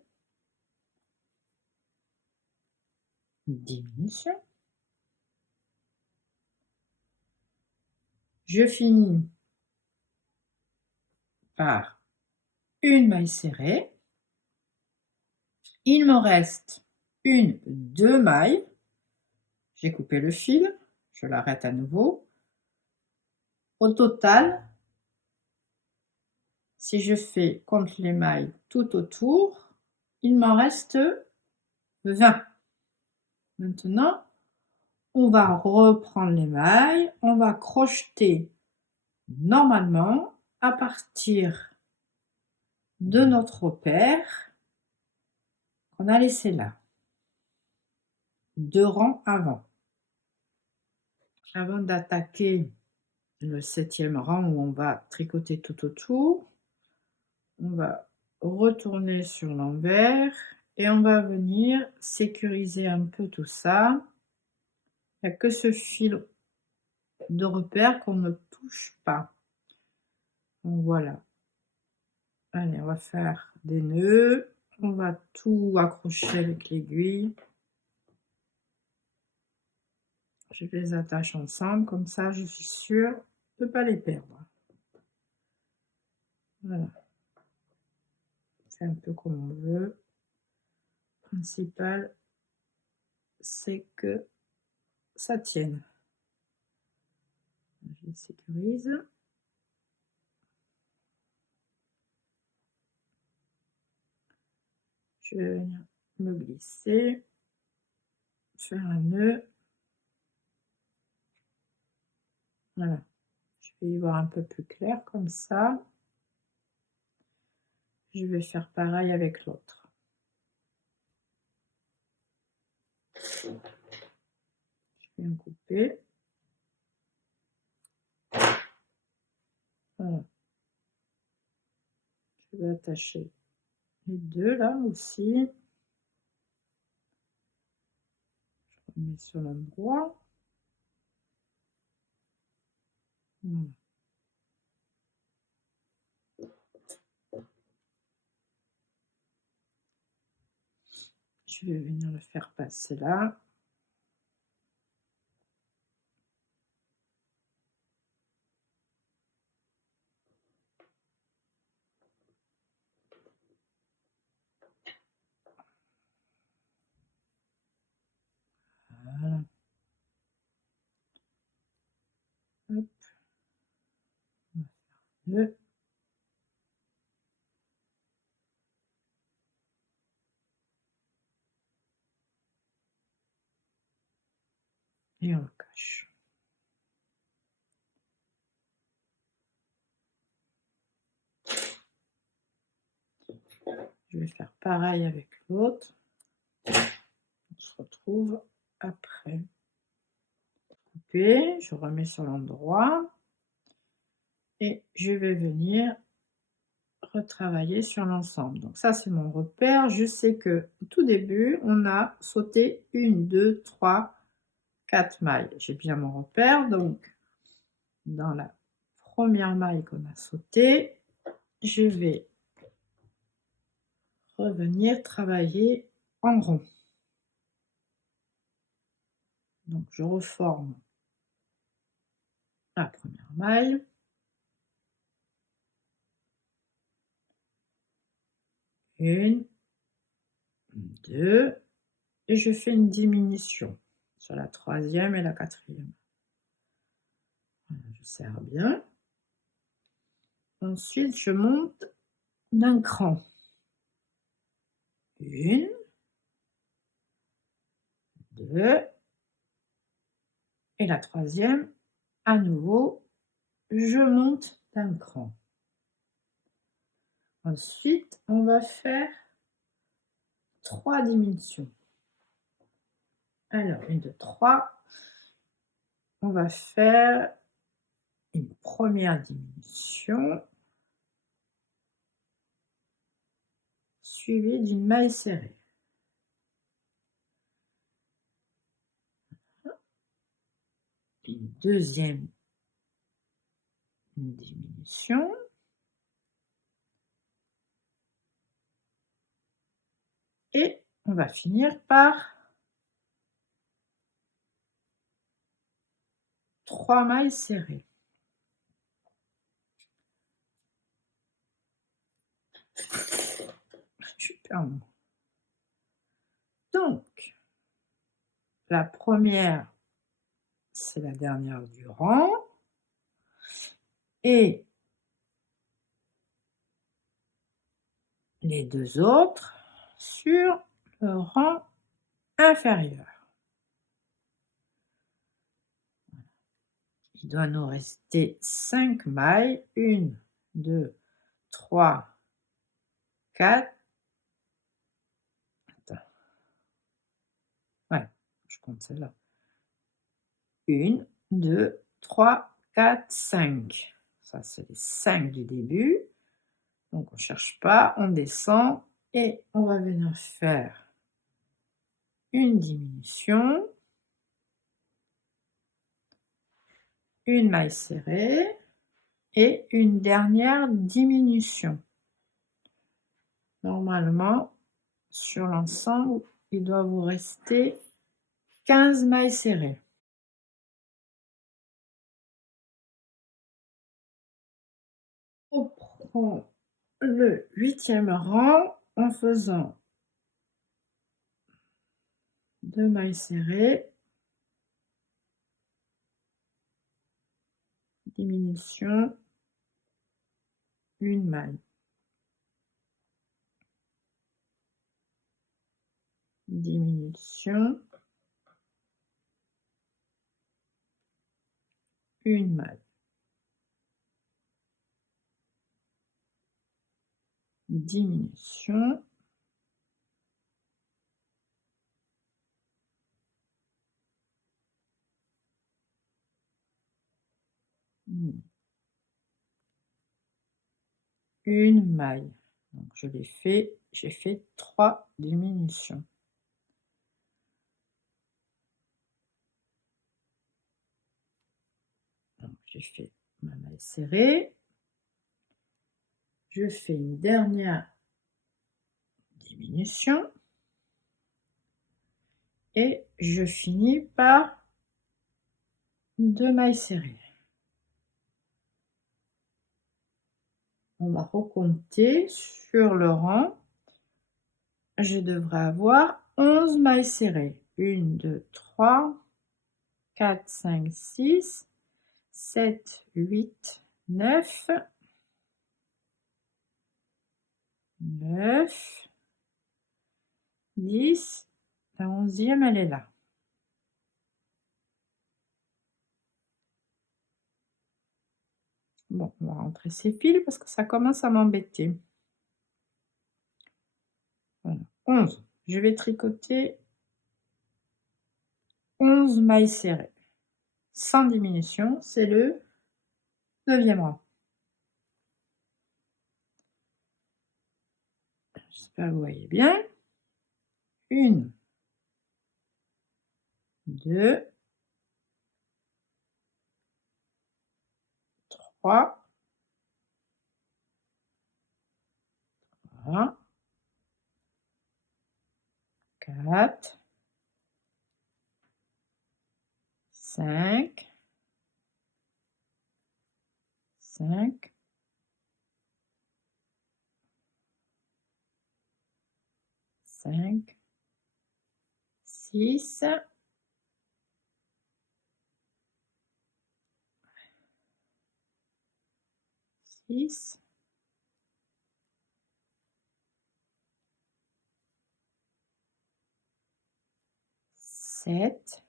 diminution. Je finis par une maille serrée. Il me reste 2 mailles. J'ai coupé le fil, je l'arrête à nouveau. Au total, si je fais compte les mailles tout autour, il m'en reste 20. Maintenant, on va reprendre les mailles, on va crocheter normalement à partir de notre repère qu'on a laissé là, 2 rangs avant. Avant d'attaquer le 7e rang où on va tricoter tout autour, on va retourner sur l'envers et on va venir sécuriser un peu tout ça. Il n'y a que ce fil de repère qu'on ne touche pas. Donc voilà. Allez, on va faire des nœuds. On va tout accrocher avec l'aiguille. Je les attache ensemble, comme ça je suis sûre de ne pas les perdre. Voilà. C'est un peu comme on veut. Le principal, c'est que ça tienne. Je les sécurise. Je vais venir me glisser, faire un nœud. Voilà. Je vais y voir un peu plus clair comme ça. Je vais faire pareil avec l'autre. Je viens couper. Voilà. Je vais attacher les deux là aussi. Je remets sur l'endroit. Voilà. Je vais venir le faire passer là. Voilà. Hop. On va faire le. Et on cache. Je vais faire pareil avec l'autre. On se retrouve après. Couper, je remets sur l'endroit et je vais venir retravailler sur l'ensemble. Donc ça c'est mon repère. Je sais que au tout début on a sauté 1, 2, 3, 4 mailles. J'ai bien mon repère, donc dans la première maille qu'on a sautée, je vais revenir travailler en rond. Donc je reforme la première maille. Une, deux, et je fais une diminution sur la troisième et la quatrième. Voilà, je serre bien. Ensuite, je monte d'un cran. Une, deux, et la troisième, à nouveau, je monte d'un cran. Ensuite, on va faire 3 diminutions. Alors, 1, 2, 3. On va faire une première diminution suivie d'une maille serrée. Une deuxième diminution. Et on va finir par 3 mailles serrées. Super. Donc, la première, c'est la dernière du rang. Et les deux autres sur le rang inférieur. Il doit nous rester 5 mailles. 1, 2, 3, 4. Attends. Ouais, je compte celle-là. 1, 2, 3, 4, 5. Ça, c'est les 5 du début. Donc, on ne cherche pas, on descend et on va venir faire une diminution, une maille serrée et une dernière diminution. Normalement, sur l'ensemble, il doit vous rester 15 mailles serrées. On prend le 8e rang en faisant 2 mailles serrées, diminution, une maille, diminution, une maille, diminution, une maille. Donc je l'ai fait, j'ai fait 3 diminutions. Donc j'ai fait ma maille serrée, je fais une dernière diminution et je finis par 2 mailles serrées. On va recompter sur le rang. Je devrais avoir 11 mailles serrées. 1, 2, 3, 4, 5, 6, 7, 8, 9, 9, 10, la 11e, elle est là. Bon, on va rentrer ces fils parce que ça commence à m'embêter. Voilà, 11. Je vais tricoter 11 mailles serrées. Sans diminution, c'est le 9e rang. J'espère que vous voyez bien. 1, 2, 3. Voilà. 4. 5. 5. 5. 6. 6. 7.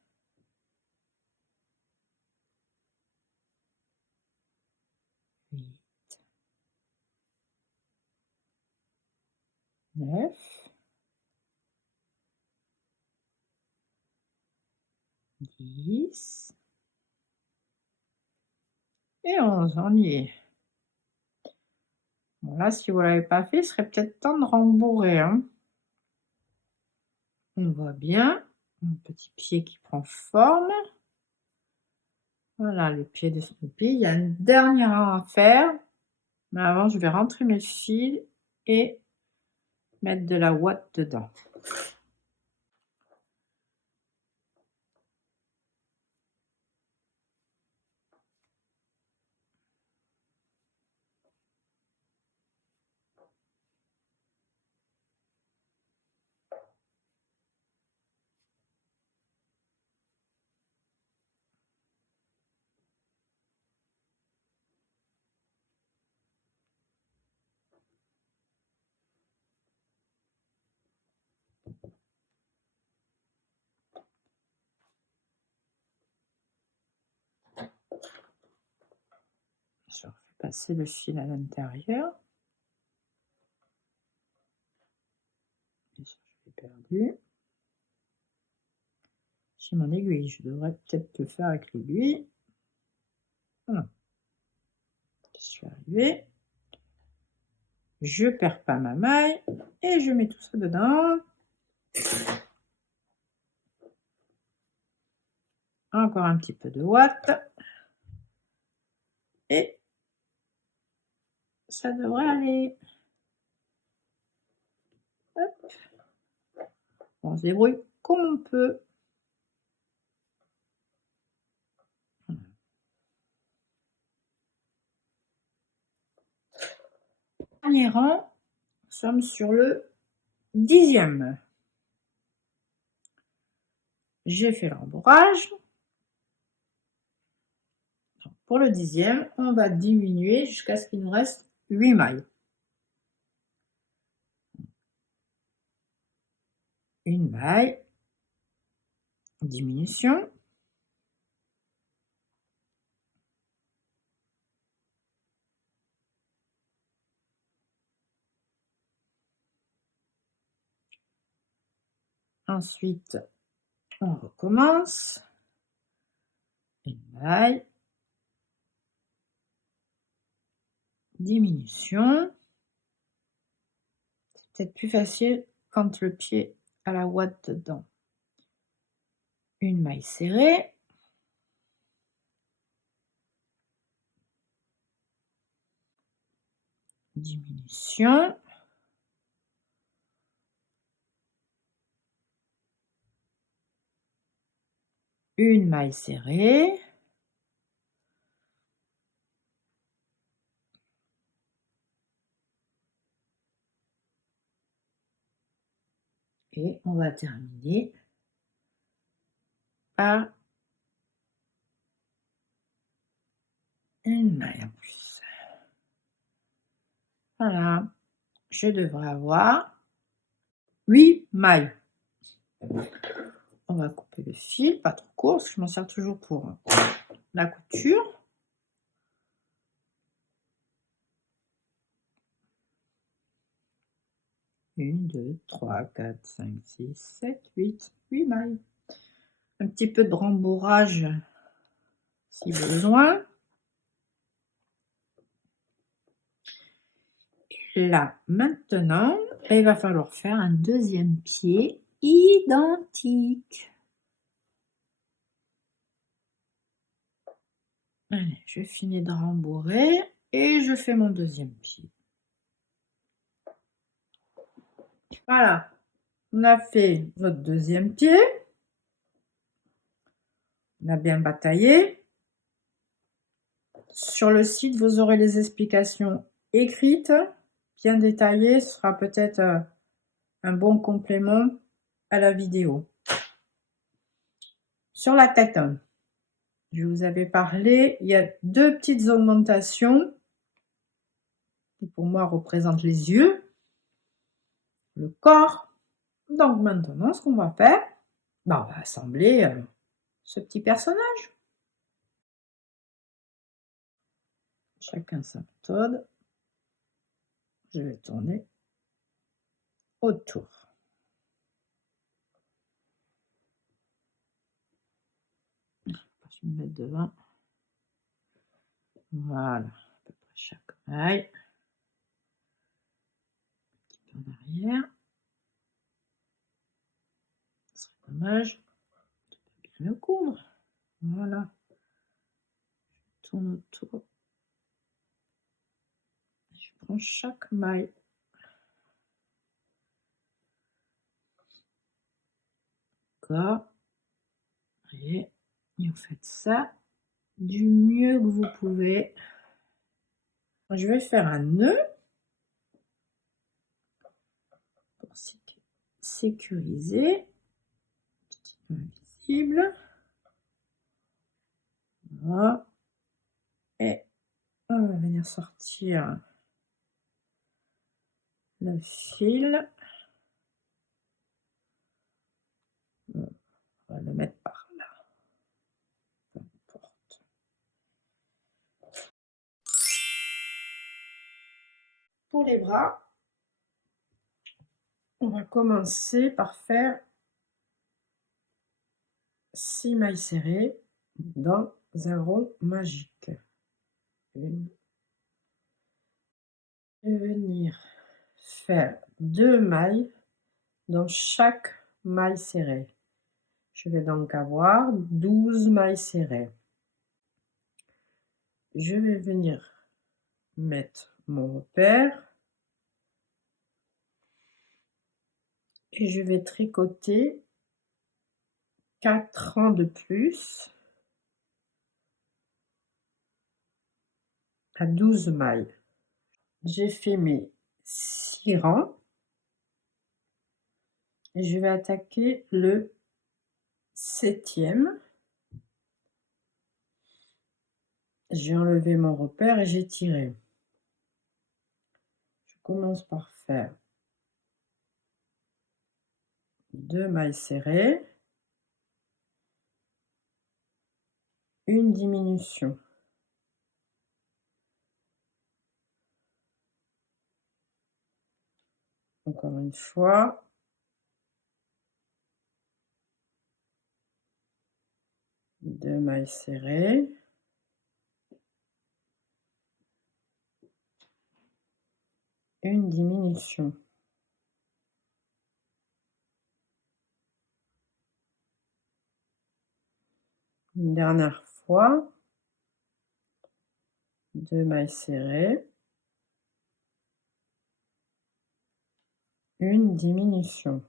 8. 9. 10. Et 11, on y est. Bon, là, si vous ne l'avez pas fait, il serait peut-être temps de rembourrer, hein. On voit bien mon petit pied qui prend forme. Voilà le pied de Snoopy. Il y a une dernière rang à faire. Mais avant, je vais rentrer mes fils et mettre de la ouate dedans. Je refais passer le fil à l'intérieur. Je l'ai perdu. J'ai mon aiguille, je devrais peut-être le faire avec l'aiguille. Voilà. Je suis arrivée. Je perds pas ma maille et je mets tout ça dedans. Encore un petit peu de ouate. Et ça devrait aller. Hop. On se débrouille comme on peut. Dernier rang, nous sommes sur le 10e. J'ai fait le rembourrage. Pour le 10e, on va diminuer jusqu'à ce qu'il nous reste 8 mailles. Une maille, diminution. Ensuite, on recommence. Une maille, diminution. C'est peut-être plus facile quand le pied a la ouate dedans. Une maille serrée. Diminution. Une maille serrée. Et on va terminer par une maille en plus. Voilà, je devrais avoir 8 mailles. On va couper le fil, pas trop court, parce que je m'en sers toujours pour la couture. Une, 2, 3, 4, 5, 6, 7, 8 mailles. Un petit peu de rembourrage si besoin. Et là, maintenant, il va falloir faire un deuxième pied identique. Allez, je finis de rembourrer et je fais mon deuxième pied. Voilà, on a fait notre deuxième pied. On a bien bataillé. Sur le site, vous aurez les explications écrites, bien détaillées. Ce sera peut-être un bon complément à la vidéo. Sur la tête, je vous avais parlé, il y a deux petites augmentations qui pour moi représentent les yeux, le corps. Donc maintenant, ce qu'on va faire, on va assembler ce petit personnage. Chacun sa méthode. Je vais tourner autour. Je vais me mettre devant. Voilà, à peu près chaque maille. Un petit peu en arrière. Ce serait dommage de bien le coudre. Voilà. Je tourne autour. Je prends chaque maille. D'accord. Et vous faites ça du mieux que vous pouvez. Je vais faire un nœud pour sécuriser. Petit peu invisible. Voilà. Et on va venir sortir le fil. On va le mettre par là. Peu importe. Pour les bras, on va commencer par faire 6 mailles serrées dans un rond magique. Une. Je vais venir faire 2 mailles dans chaque maille serrée. Je vais donc avoir 12 mailles serrées. Je vais venir mettre mon repère et je vais tricoter 4 rangs de plus à 12 mailles. J'ai fait mes 6 rangs et je vais attaquer le 7e. J'ai enlevé mon repère et j'ai tiré. Je commence par faire 2 mailles serrées, une diminution. Encore une fois. Deux mailles serrées. Une diminution. Une dernière fois. 2 mailles serrées. Une diminution.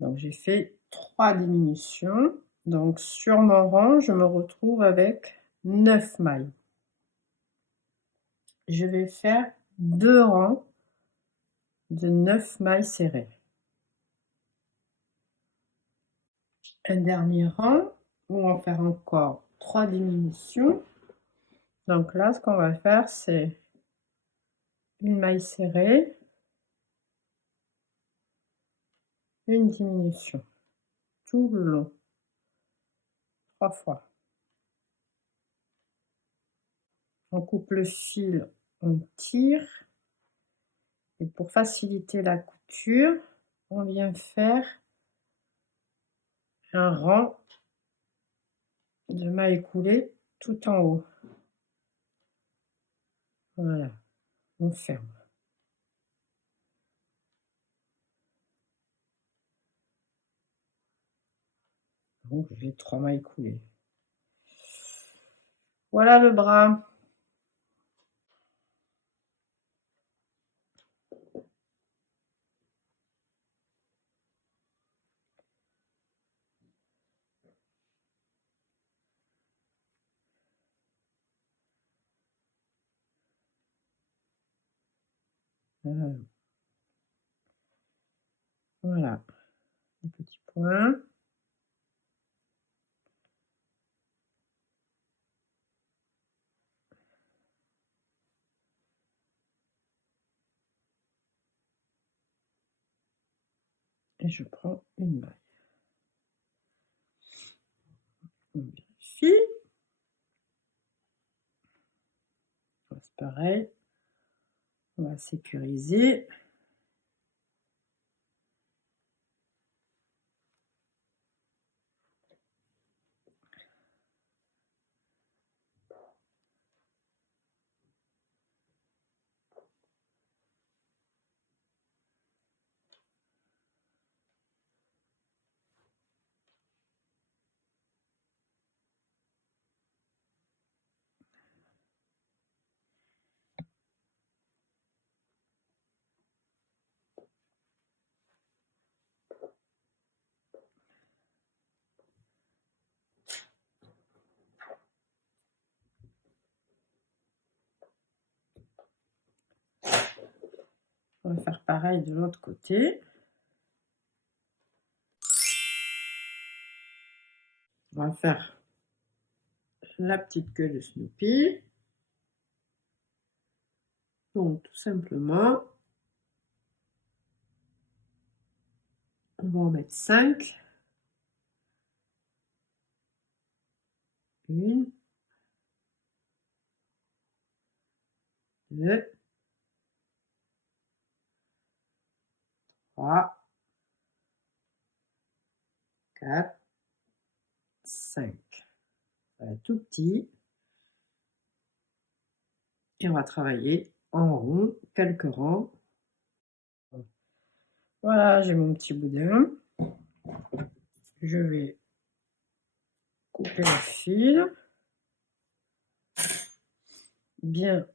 Donc j'ai fait 3 diminutions. Donc sur mon rang, je me retrouve avec 9 mailles. Je vais faire 2 rangs de 9 mailles serrées. Un dernier rang où on va faire encore 3 diminutions. Donc là, ce qu'on va faire, c'est une maille serrée, une diminution, tout le long, 3 fois. On coupe le fil, on tire, et pour faciliter la couture, on vient faire un rang de mailles coulées tout en haut. Voilà, on ferme. Donc j'ai 3 mailles coulées. Voilà le bras. Voilà, les petits points. Et je prends une maille. On vérifie. C'est pareil. On va sécuriser. On va faire pareil de l'autre côté. On va faire la petite queue de Snoopy. Donc tout simplement, on va en mettre 5. 1, 2, 3, 4, 5. Ça va être tout petit. Et on va travailler en rond, quelques rangs. Voilà, j'ai mon petit boudin. Je vais couper le fil. Bien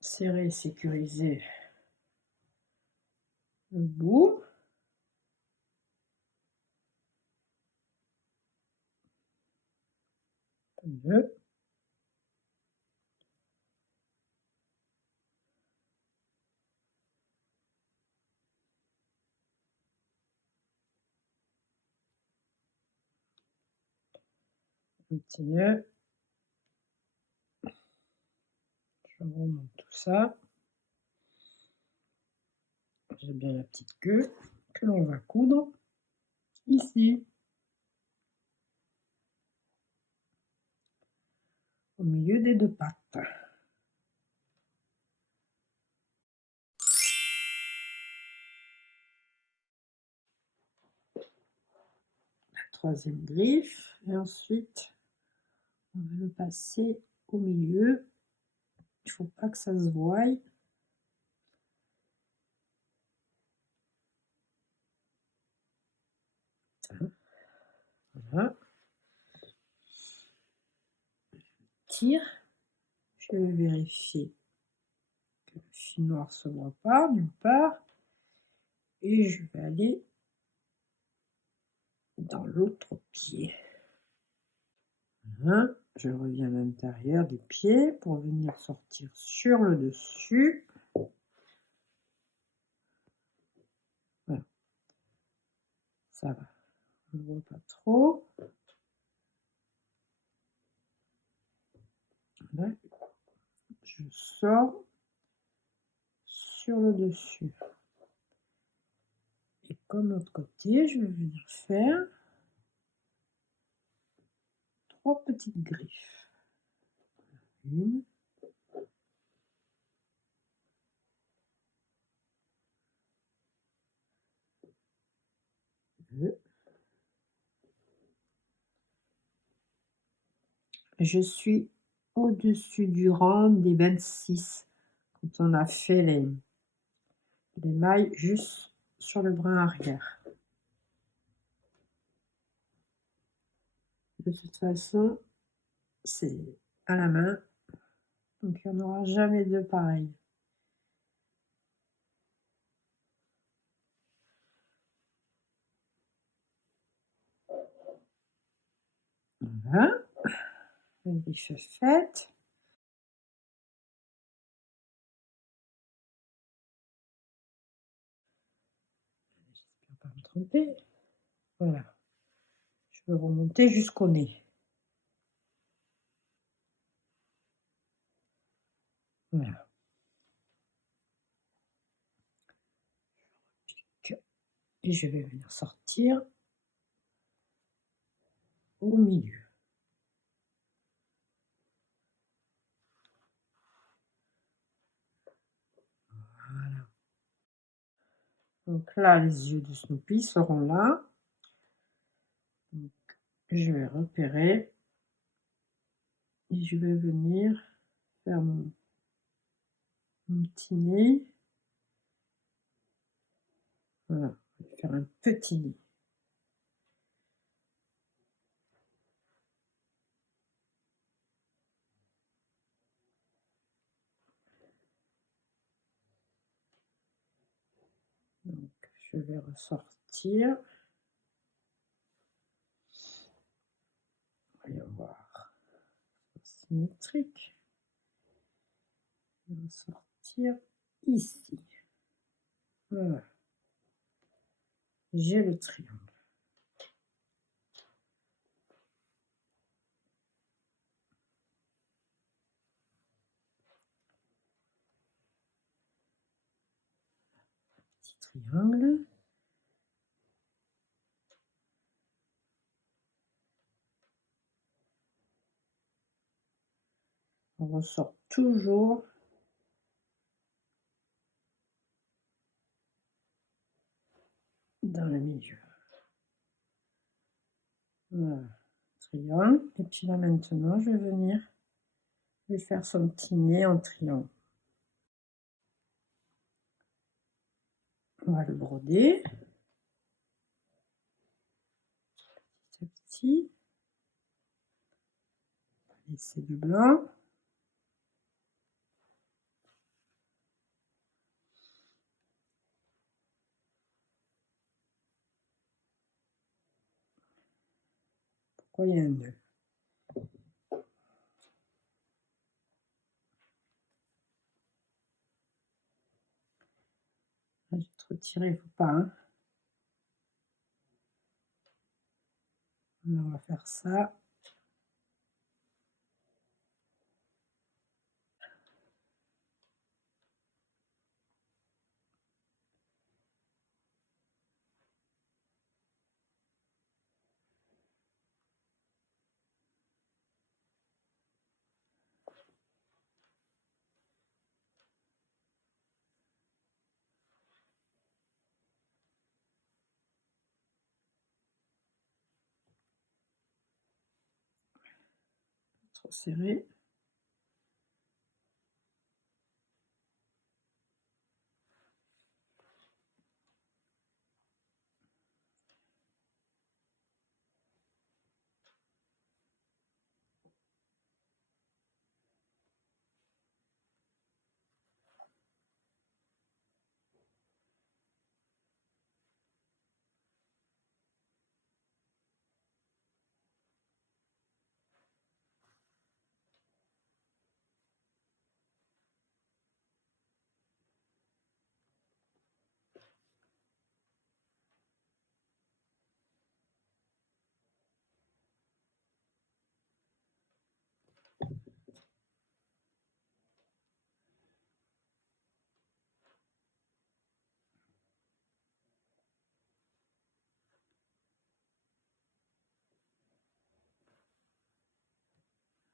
serrer, sécuriser le bout. Mieux. Un petit nœud. Je remonte tout ça. J'ai bien la petite queue que l'on va coudre ici, au milieu des 2 pattes. La 3e griffe, et ensuite on va le passer au milieu. Il ne faut pas que ça se voie. Voilà. Tire. Je vais vérifier que le fil noir ne se voit pas d'une part. Et je vais aller dans l'autre pied. Voilà. Je reviens à l'intérieur du pied pour venir sortir sur le dessus. Voilà. Ça va. On ne voit pas trop. Là, je sors sur le dessus. Et comme l'autre côté, je vais venir faire 3 petites griffes. 1, 2. Je suis au-dessus du rang des 26 quand on a fait les mailles juste sur le brin arrière. De toute façon, c'est à la main, donc il n'y en aura jamais deux pareils. Voilà, les chaussettes. J'espère pas me tromper. Voilà, je vais remonter jusqu'au nez. Voilà. Et je vais venir sortir au milieu. Voilà. Donc là, les yeux de Snoopy seront là. Donc, je vais repérer et je vais venir faire mon petit nez. Voilà, je vais faire un petit nez. Donc, je vais ressortir. Voyons voir. Symétrique. Je vais sortir ici. Voilà. J'ai le triangle. Petit triangle. On ressort toujours dans le milieu. Voilà, triangle. Et puis là maintenant, je vais venir lui faire son petit nez en triangle. On va le broder petit à petit. Laisser du blanc. Pourquoi il y a un nœud? Je vais te retirer, il ne faut pas. Hein. On va faire ça. Trop serré.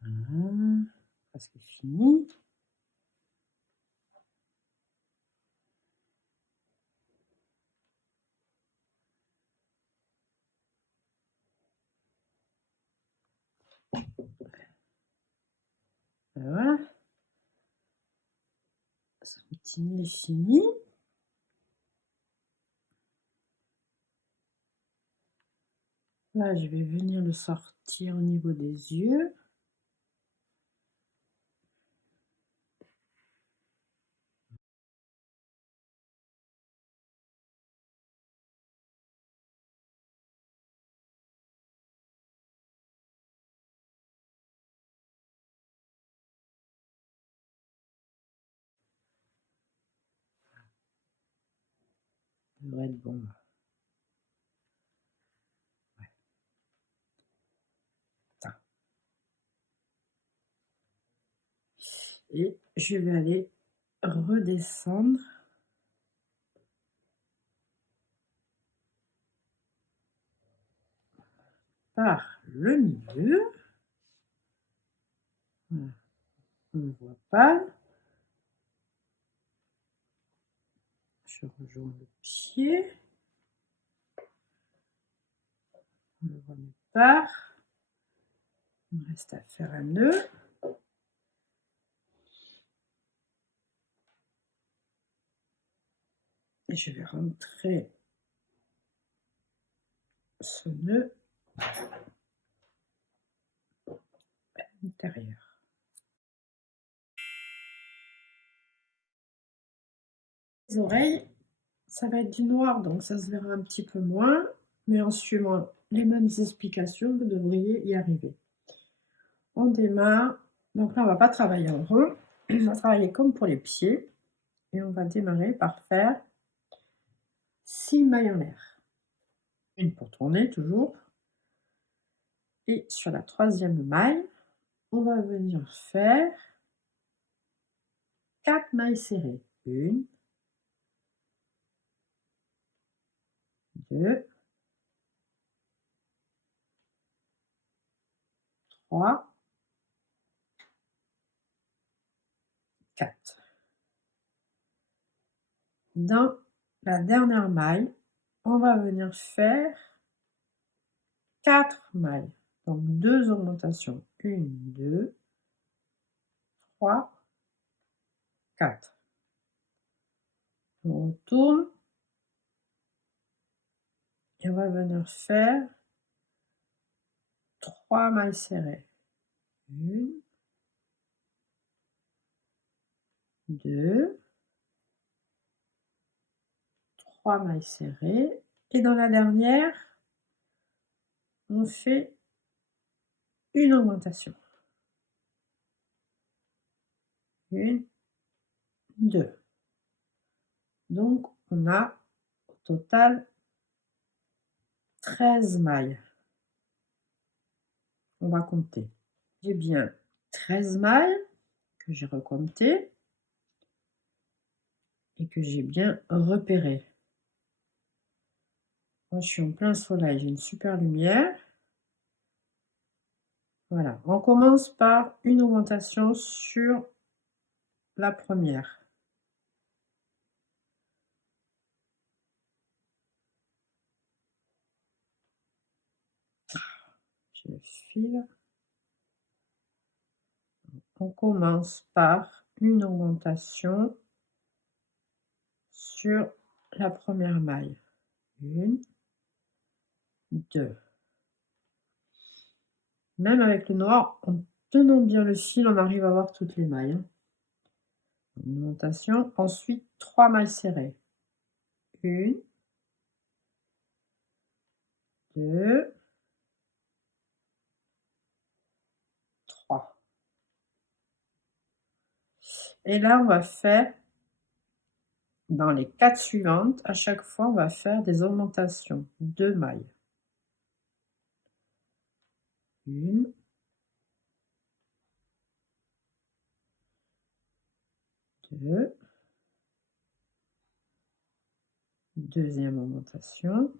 Voilà. Presque fini. Voilà. Son petit nez est fini. Là, je vais venir le sortir au niveau des yeux. Ça devrait être bon. Ouais. Ça. Et je vais aller redescendre par le milieu. Voilà. On ne voit pas. Je rejoins le pied. On le voit nulle part. Il me reste à faire un nœud. Et je vais rentrer ce nœud à l'intérieur. Les oreilles, ça va être du noir, donc ça se verra un petit peu moins, mais en suivant les mêmes explications, vous devriez y arriver. On démarre. Donc là, on ne va pas travailler en rond, on va travailler comme pour les pieds, et on va démarrer par faire 6 mailles en l'air. Une pour tourner toujours. Et sur la 3e maille, on va venir faire 4 mailles serrées. 1, 2, 3, 4. Dans la dernière maille, on va venir faire 4 mailles. Donc 2 augmentations. 1, 2, 3, 4. On retourne. Et on va venir faire 3 mailles serrées. 1, 2, 3 mailles serrées. Et dans la dernière, on fait une augmentation. 1, 2. Donc, on a au total 13 mailles. On va compter. J'ai bien 13 mailles que j'ai recomptées et que j'ai bien repérées. Moi, je suis en plein soleil, j'ai une super lumière. Voilà, on commence par une augmentation sur la première. Je file. On commence par une augmentation sur la première maille. 1, 2. Même avec le noir, en tenant bien le fil, on arrive à voir toutes les mailles. Une augmentation. Ensuite, 3 mailles serrées. 1, 2, 3. Et là, on va faire, dans les 4 suivantes, à chaque fois, on va faire des augmentations. 2 mailles. 1, 2, deuxième augmentation.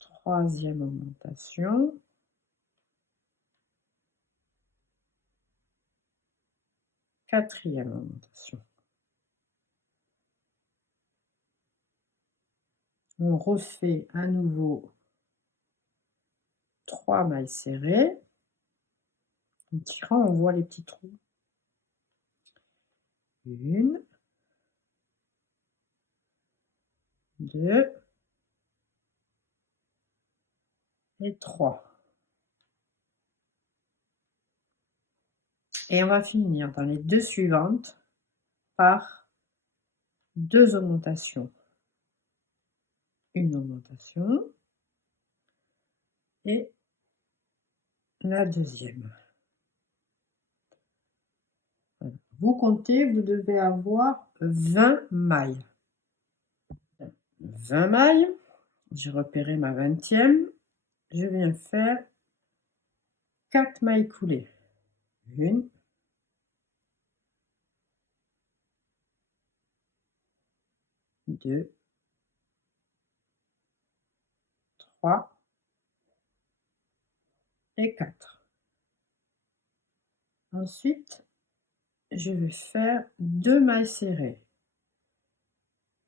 Troisième augmentation. Quatrième augmentation. On refait à nouveau 3 mailles serrées. En tirant, on voit les petits trous. 1, 2 et 3. Et on va finir dans les 2 suivantes par 2 augmentations. Une augmentation et la deuxième. Voilà. Vous comptez, vous devez avoir 20 mailles. 20 mailles, j'ai repéré ma 20e, je viens faire 4 mailles coulées. 1, 2, 3 et 4. Ensuite, je vais faire 2 mailles serrées.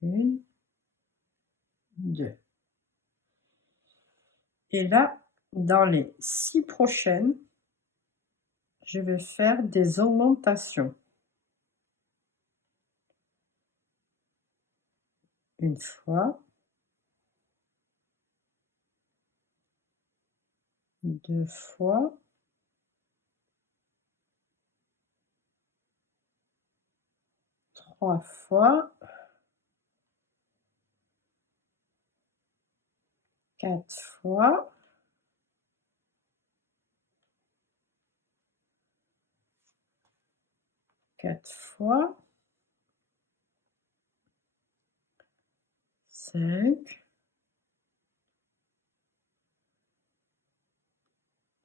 1, 2. Et là, dans les 6 prochaines, je vais faire des augmentations. Une fois, 2 fois, 3 fois, 4 fois, 4 fois, 5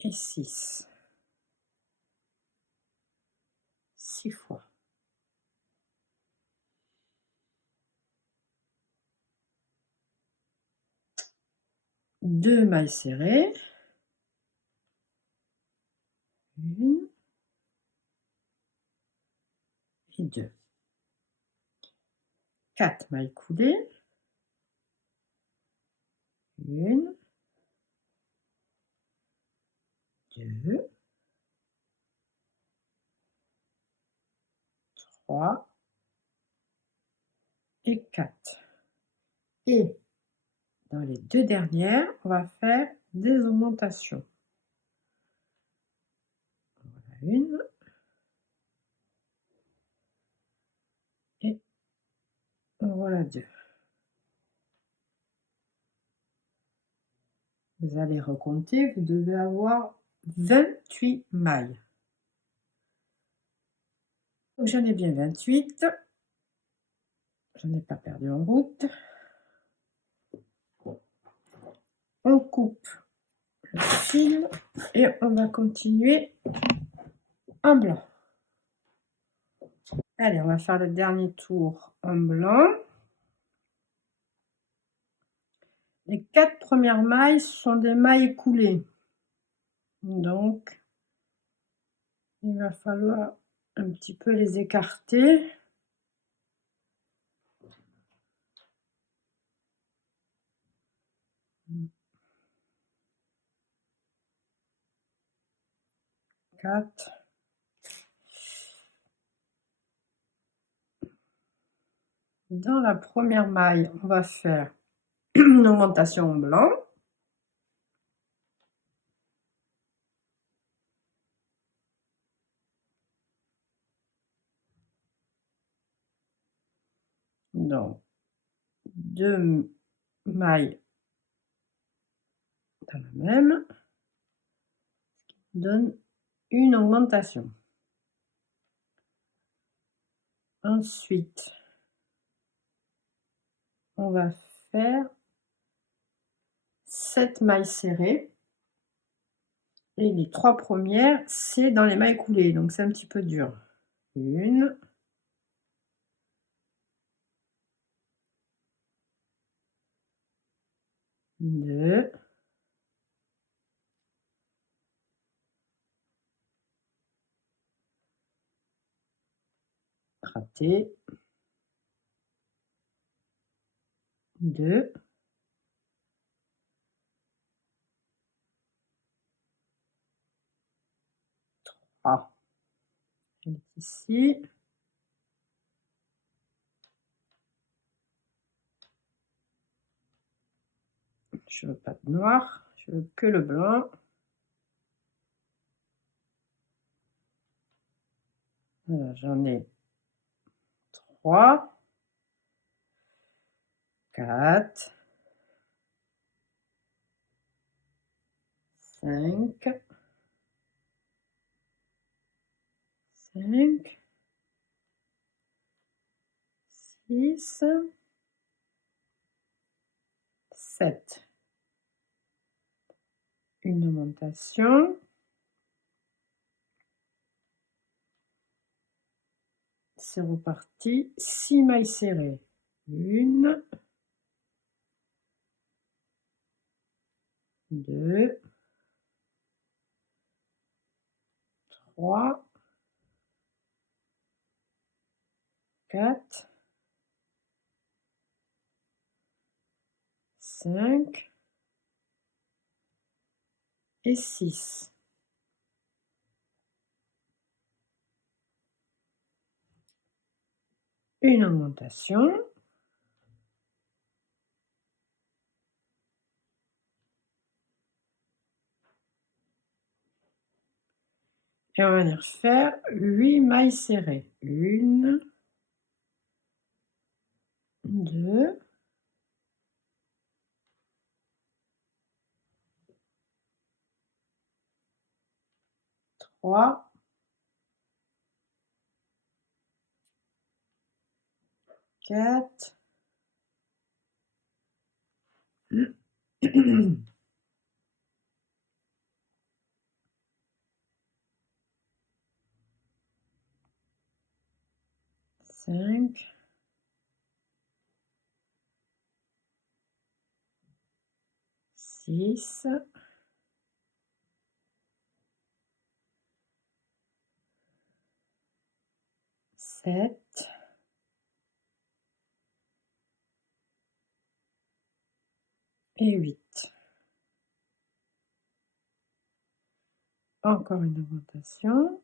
et 6. 6 fois. 2 mailles serrées. 1 et 2. 4 mailles coulées. 1, 2, 3 et 4. Et dans les 2 dernières, on va faire des augmentations. Voilà une. Et voilà 2. Vous allez recompter, vous devez avoir 28 mailles. Donc j'en ai bien 28. Je n'ai pas perdu en route. On coupe le fil et on va continuer en blanc. Allez, on va faire le dernier tour en blanc. Les 4 premières mailles sont des mailles coulées. Donc, il va falloir un petit peu les écarter. Quatre. Dans la première maille, on va faire une augmentation en blanc. Donc, 2 mailles dans la même, ce qui donne une augmentation. Ensuite, on va faire 7 mailles serrées. Et les 3 premières, c'est dans les mailles coulées, donc c'est un petit peu dur. 1, 2, raté, 2, 3. Elle est ici. Je veux pas de noir, je veux que le blanc. Voilà, j'en ai 3, 4, 5, 5, 6, 7. Une augmentation. C'est reparti. 6 mailles serrées. 1, 2, 3, 4, 5 et 6. Une augmentation. Et on va venir faire 8 mailles serrées. 1, 2, 3, 4, 5, 6, 7, et 8. Encore une augmentation.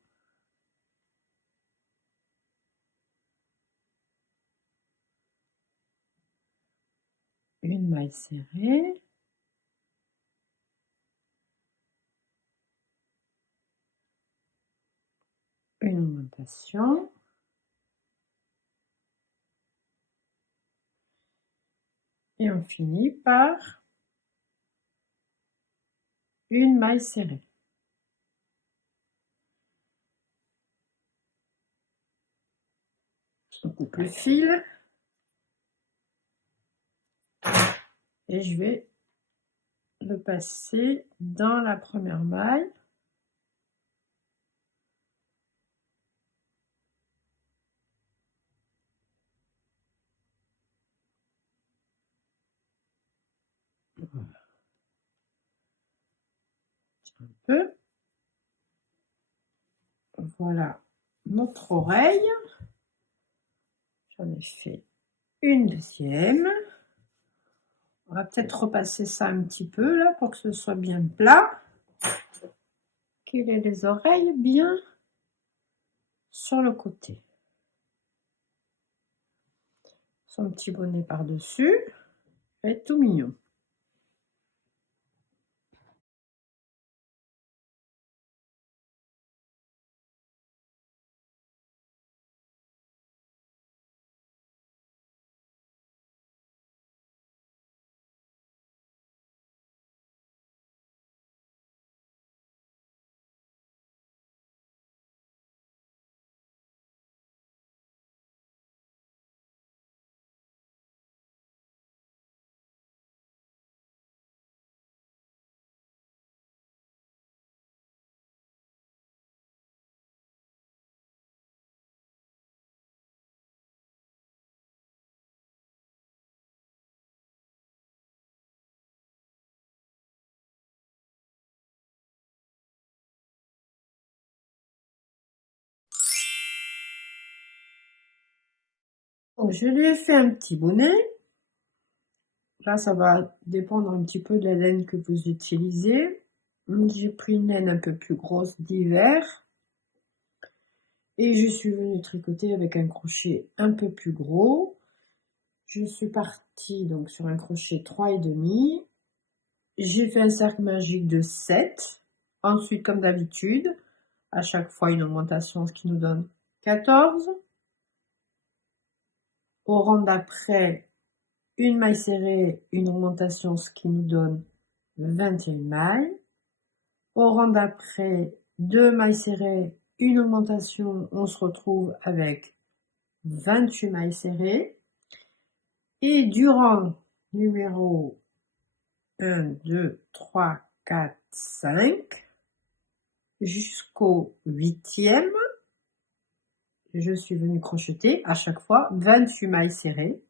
Une maille serrée. Une augmentation. Et on finit par une maille serrée. On coupe le fil. Et je vais le passer dans la première maille. Un peu. Voilà notre oreille. J'en ai fait une deuxième. On va peut-être repasser ça un petit peu là pour que ce soit bien plat. Qu'il ait les oreilles bien sur le côté. Son petit bonnet par-dessus. Ça va être tout mignon. Donc, je lui ai fait un petit bonnet. Là, ça va dépendre un petit peu de la laine que vous utilisez. J'ai pris une laine un peu plus grosse d'hiver. Et je suis venue tricoter avec un crochet un peu plus gros. Je suis partie donc sur un crochet 3,5. J'ai fait un cercle magique de 7. Ensuite, comme d'habitude, à chaque fois une augmentation, ce qui nous donne 14. Au rang d'après, une maille serrée, une augmentation, ce qui nous donne 21 mailles. Au rang d'après, 2 mailles serrées, une augmentation, on se retrouve avec 28 mailles serrées. Et du rang numéro 1, 2, 3, 4, 5, jusqu'au 8e, je suis venue crocheter à chaque fois 28 mailles serrées.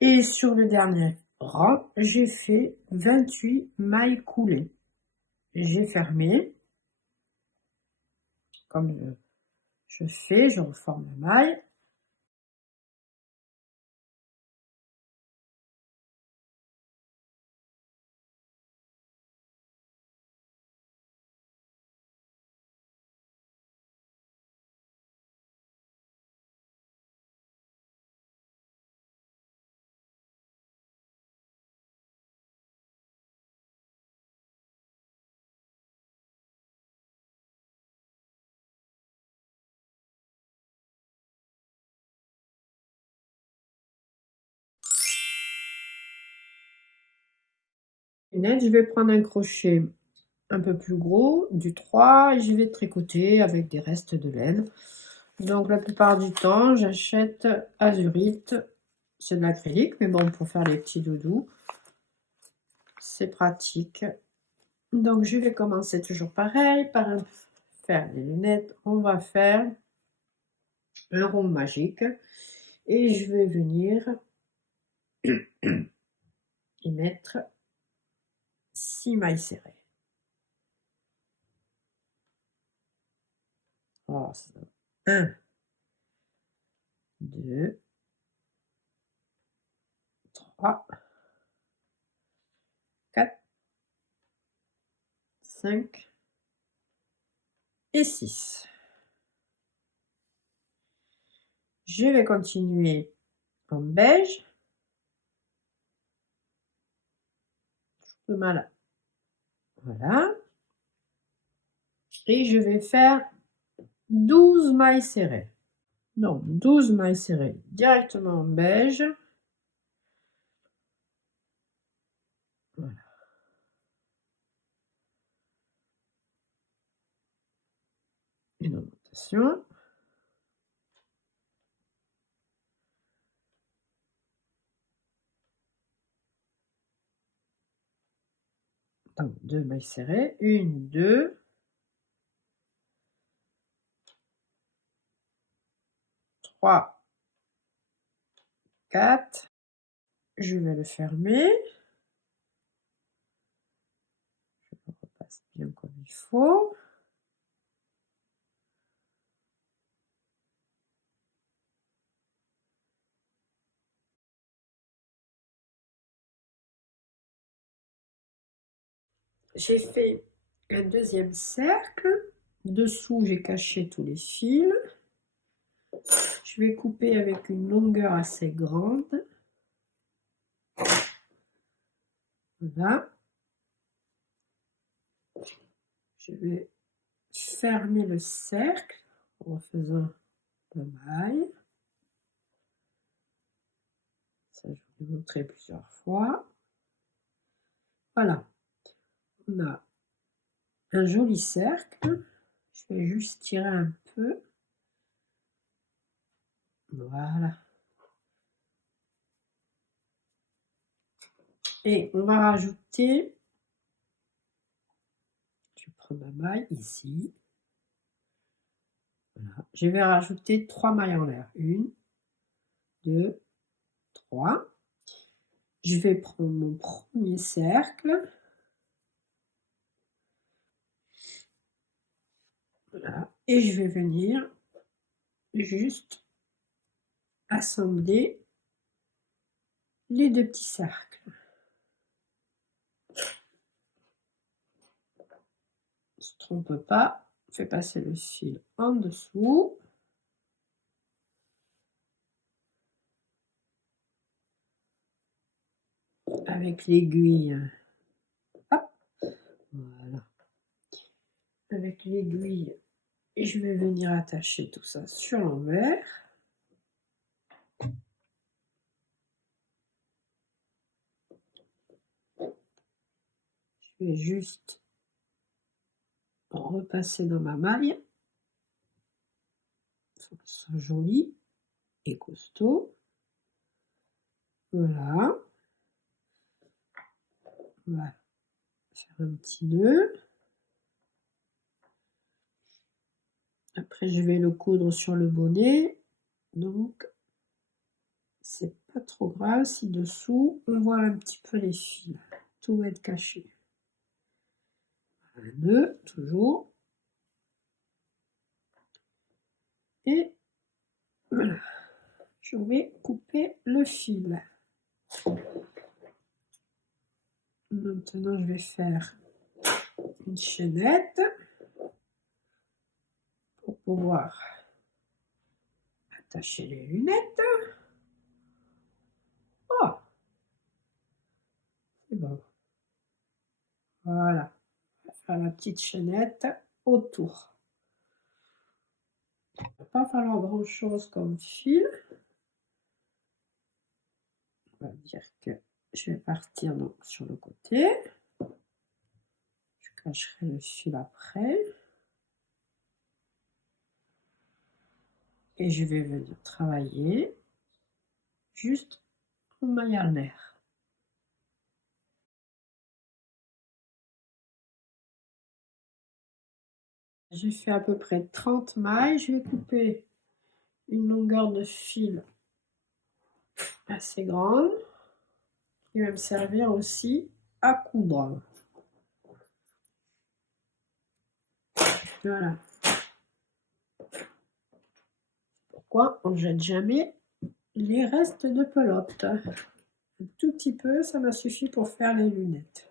Et sur le dernier rang, j'ai fait 28 mailles coulées. J'ai fermé, comme je fais, je reforme la maille. Je vais prendre un crochet un peu plus gros, du 3, et je vais tricoter avec des restes de laine. Donc la plupart du temps, j'achète Azurite. C'est de l'acrylique, mais bon, pour faire les petits doudous, c'est pratique. Donc je vais commencer toujours pareil, par faire les lunettes. On va faire un rond magique et je vais venir y mettre 6 mailles serrées. Alors, 1, 2, 3, 4, 5 et 6. Je vais continuer en beige. Le mal. Voilà. Et je vais faire 12 mailles serrées. Donc 12 mailles serrées directement en beige. Voilà. Une augmentation. Donc 2 mailles serrées. 1, 2. 3, 4. Je vais le fermer. Je le repasse bien comme il faut. J'ai fait un deuxième cercle. Dessous, j'ai caché tous les fils. Je vais couper avec une longueur assez grande. Voilà. Je vais fermer le cercle en faisant la maille. Ça, je vais vous montrer plusieurs fois. Voilà. On a un joli cercle. Je vais juste tirer un peu. Voilà. Et on va rajouter, je prends ma maille ici. Voilà. Je vais rajouter 3 mailles en l'air. 1, 2, 3. Je vais prendre mon premier cercle. Voilà. Et je vais venir juste assembler les deux petits cercles. Ne se trompe pas, on fait passer le fil en dessous. Avec l'aiguille, avec l'aiguille et je vais venir attacher tout ça sur l'envers. Je vais juste repasser dans ma maille. Il faut que ce soit joli et costaud. Voilà. On va faire un petit nœud. Après, je vais le coudre sur le bonnet. Donc, c'est pas trop grave si dessous, on voit un petit peu les fils. Tout va être caché. Un nœud, toujours. Et voilà. Je vais couper le fil. Maintenant, je vais faire une chaînette pour pouvoir attacher les lunettes. Oh, c'est bon. Voilà. On va faire la petite chaînette autour. Il ne va pas falloir grand chose comme fil. On va dire que je vais partir donc sur le côté. Je cacherai le fil après. Et je vais venir travailler juste en maille à l'air. J'ai fait à peu près 30 mailles. Je vais couper une longueur de fil assez grande qui va me servir aussi à coudre. Voilà. Pourquoi on ne jette jamais les restes de pelote? Un tout petit peu, ça m'a suffi pour faire les lunettes.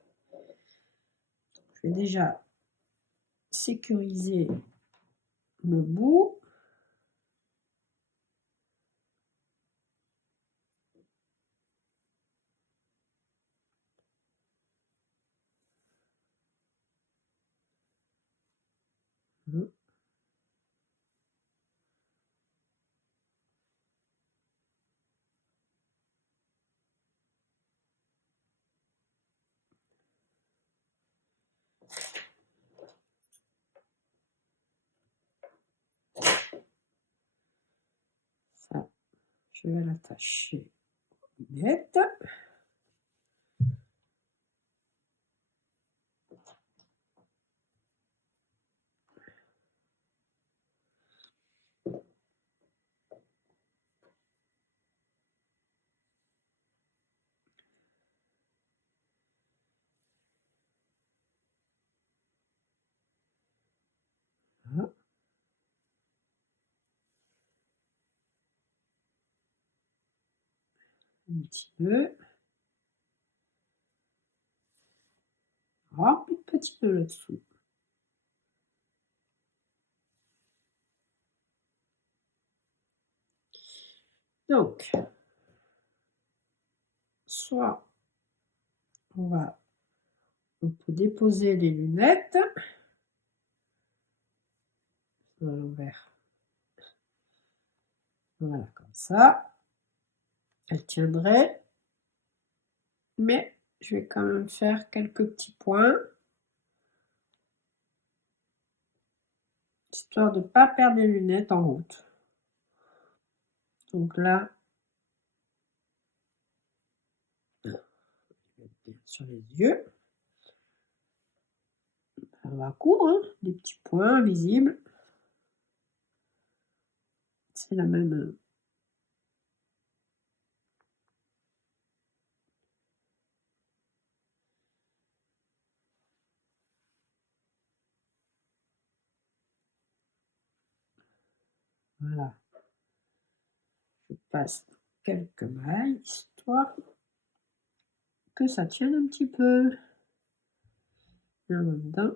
Je vais déjà sécuriser le bout. Ça, je vais l'attacher aux lunettes. Voilà. Un petit peu. Un petit peu là-dessous. Donc, soit on peut déposer les lunettes à l'envers. Voilà, comme ça. Elle tiendrait. Mais je vais quand même faire quelques petits points. Histoire de ne pas perdre les lunettes en route. Donc là, sur les yeux. On va coudre, hein, des petits points visibles. C'est la même. Voilà. Je passe quelques mailles, histoire que ça tienne un petit peu. Et en même temps,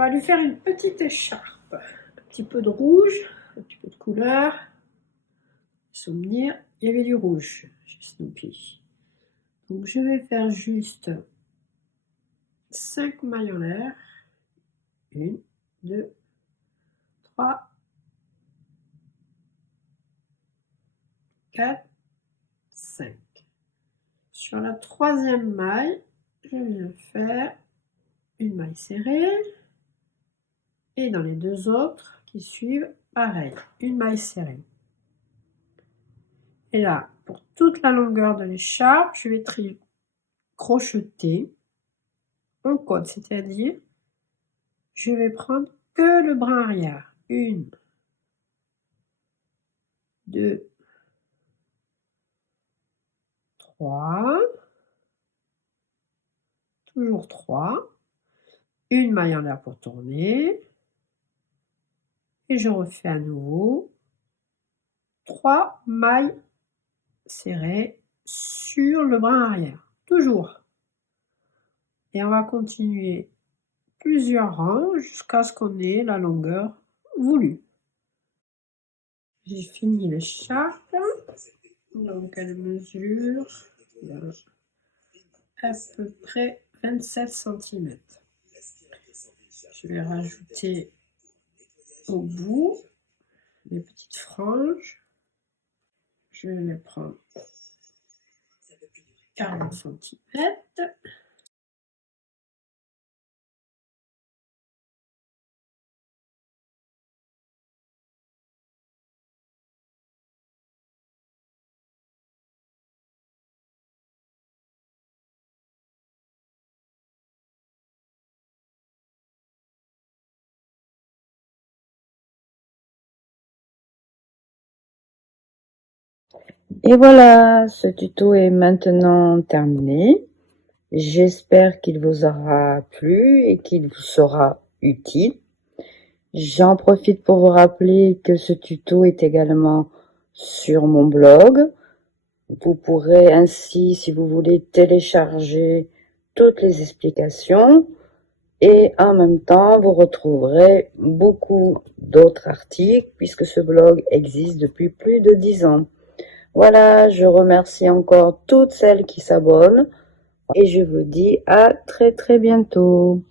On va lui faire une petite écharpe. Un petit peu de rouge, un petit peu de couleur. Souvenir, il y avait du rouge chez Snoopy. Donc je vais faire juste 5 mailles en l'air. 1, 2, 3, 4, 5. Sur la troisième maille, je viens faire une maille serrée. Et dans les deux autres qui suivent, pareil, une maille serrée. Et là, pour toute la longueur de l'écharpe, je vais crocheter en côte, c'est-à-dire je vais prendre que le brin arrière. 1, 2, 3, toujours 3, une maille en l'air pour tourner, et je refais à nouveau 3 mailles serrées sur le brin arrière, toujours. Et on va continuer plusieurs rangs jusqu'à ce qu'on ait la longueur voulue. J'ai fini l'écharpe, donc elle mesure à peu près 27 cm. Je vais rajouter au bout les petites franges. Je vais prendre 40 cm. Et voilà, ce tuto est maintenant terminé. J'espère qu'il vous aura plu et qu'il vous sera utile. J'en profite pour vous rappeler que ce tuto est également sur mon blog. Vous pourrez ainsi, si vous voulez, télécharger toutes les explications et en même temps, vous retrouverez beaucoup d'autres articles puisque ce blog existe depuis plus de 10 ans. Voilà, je remercie encore toutes celles qui s'abonnent et je vous dis à très bientôt.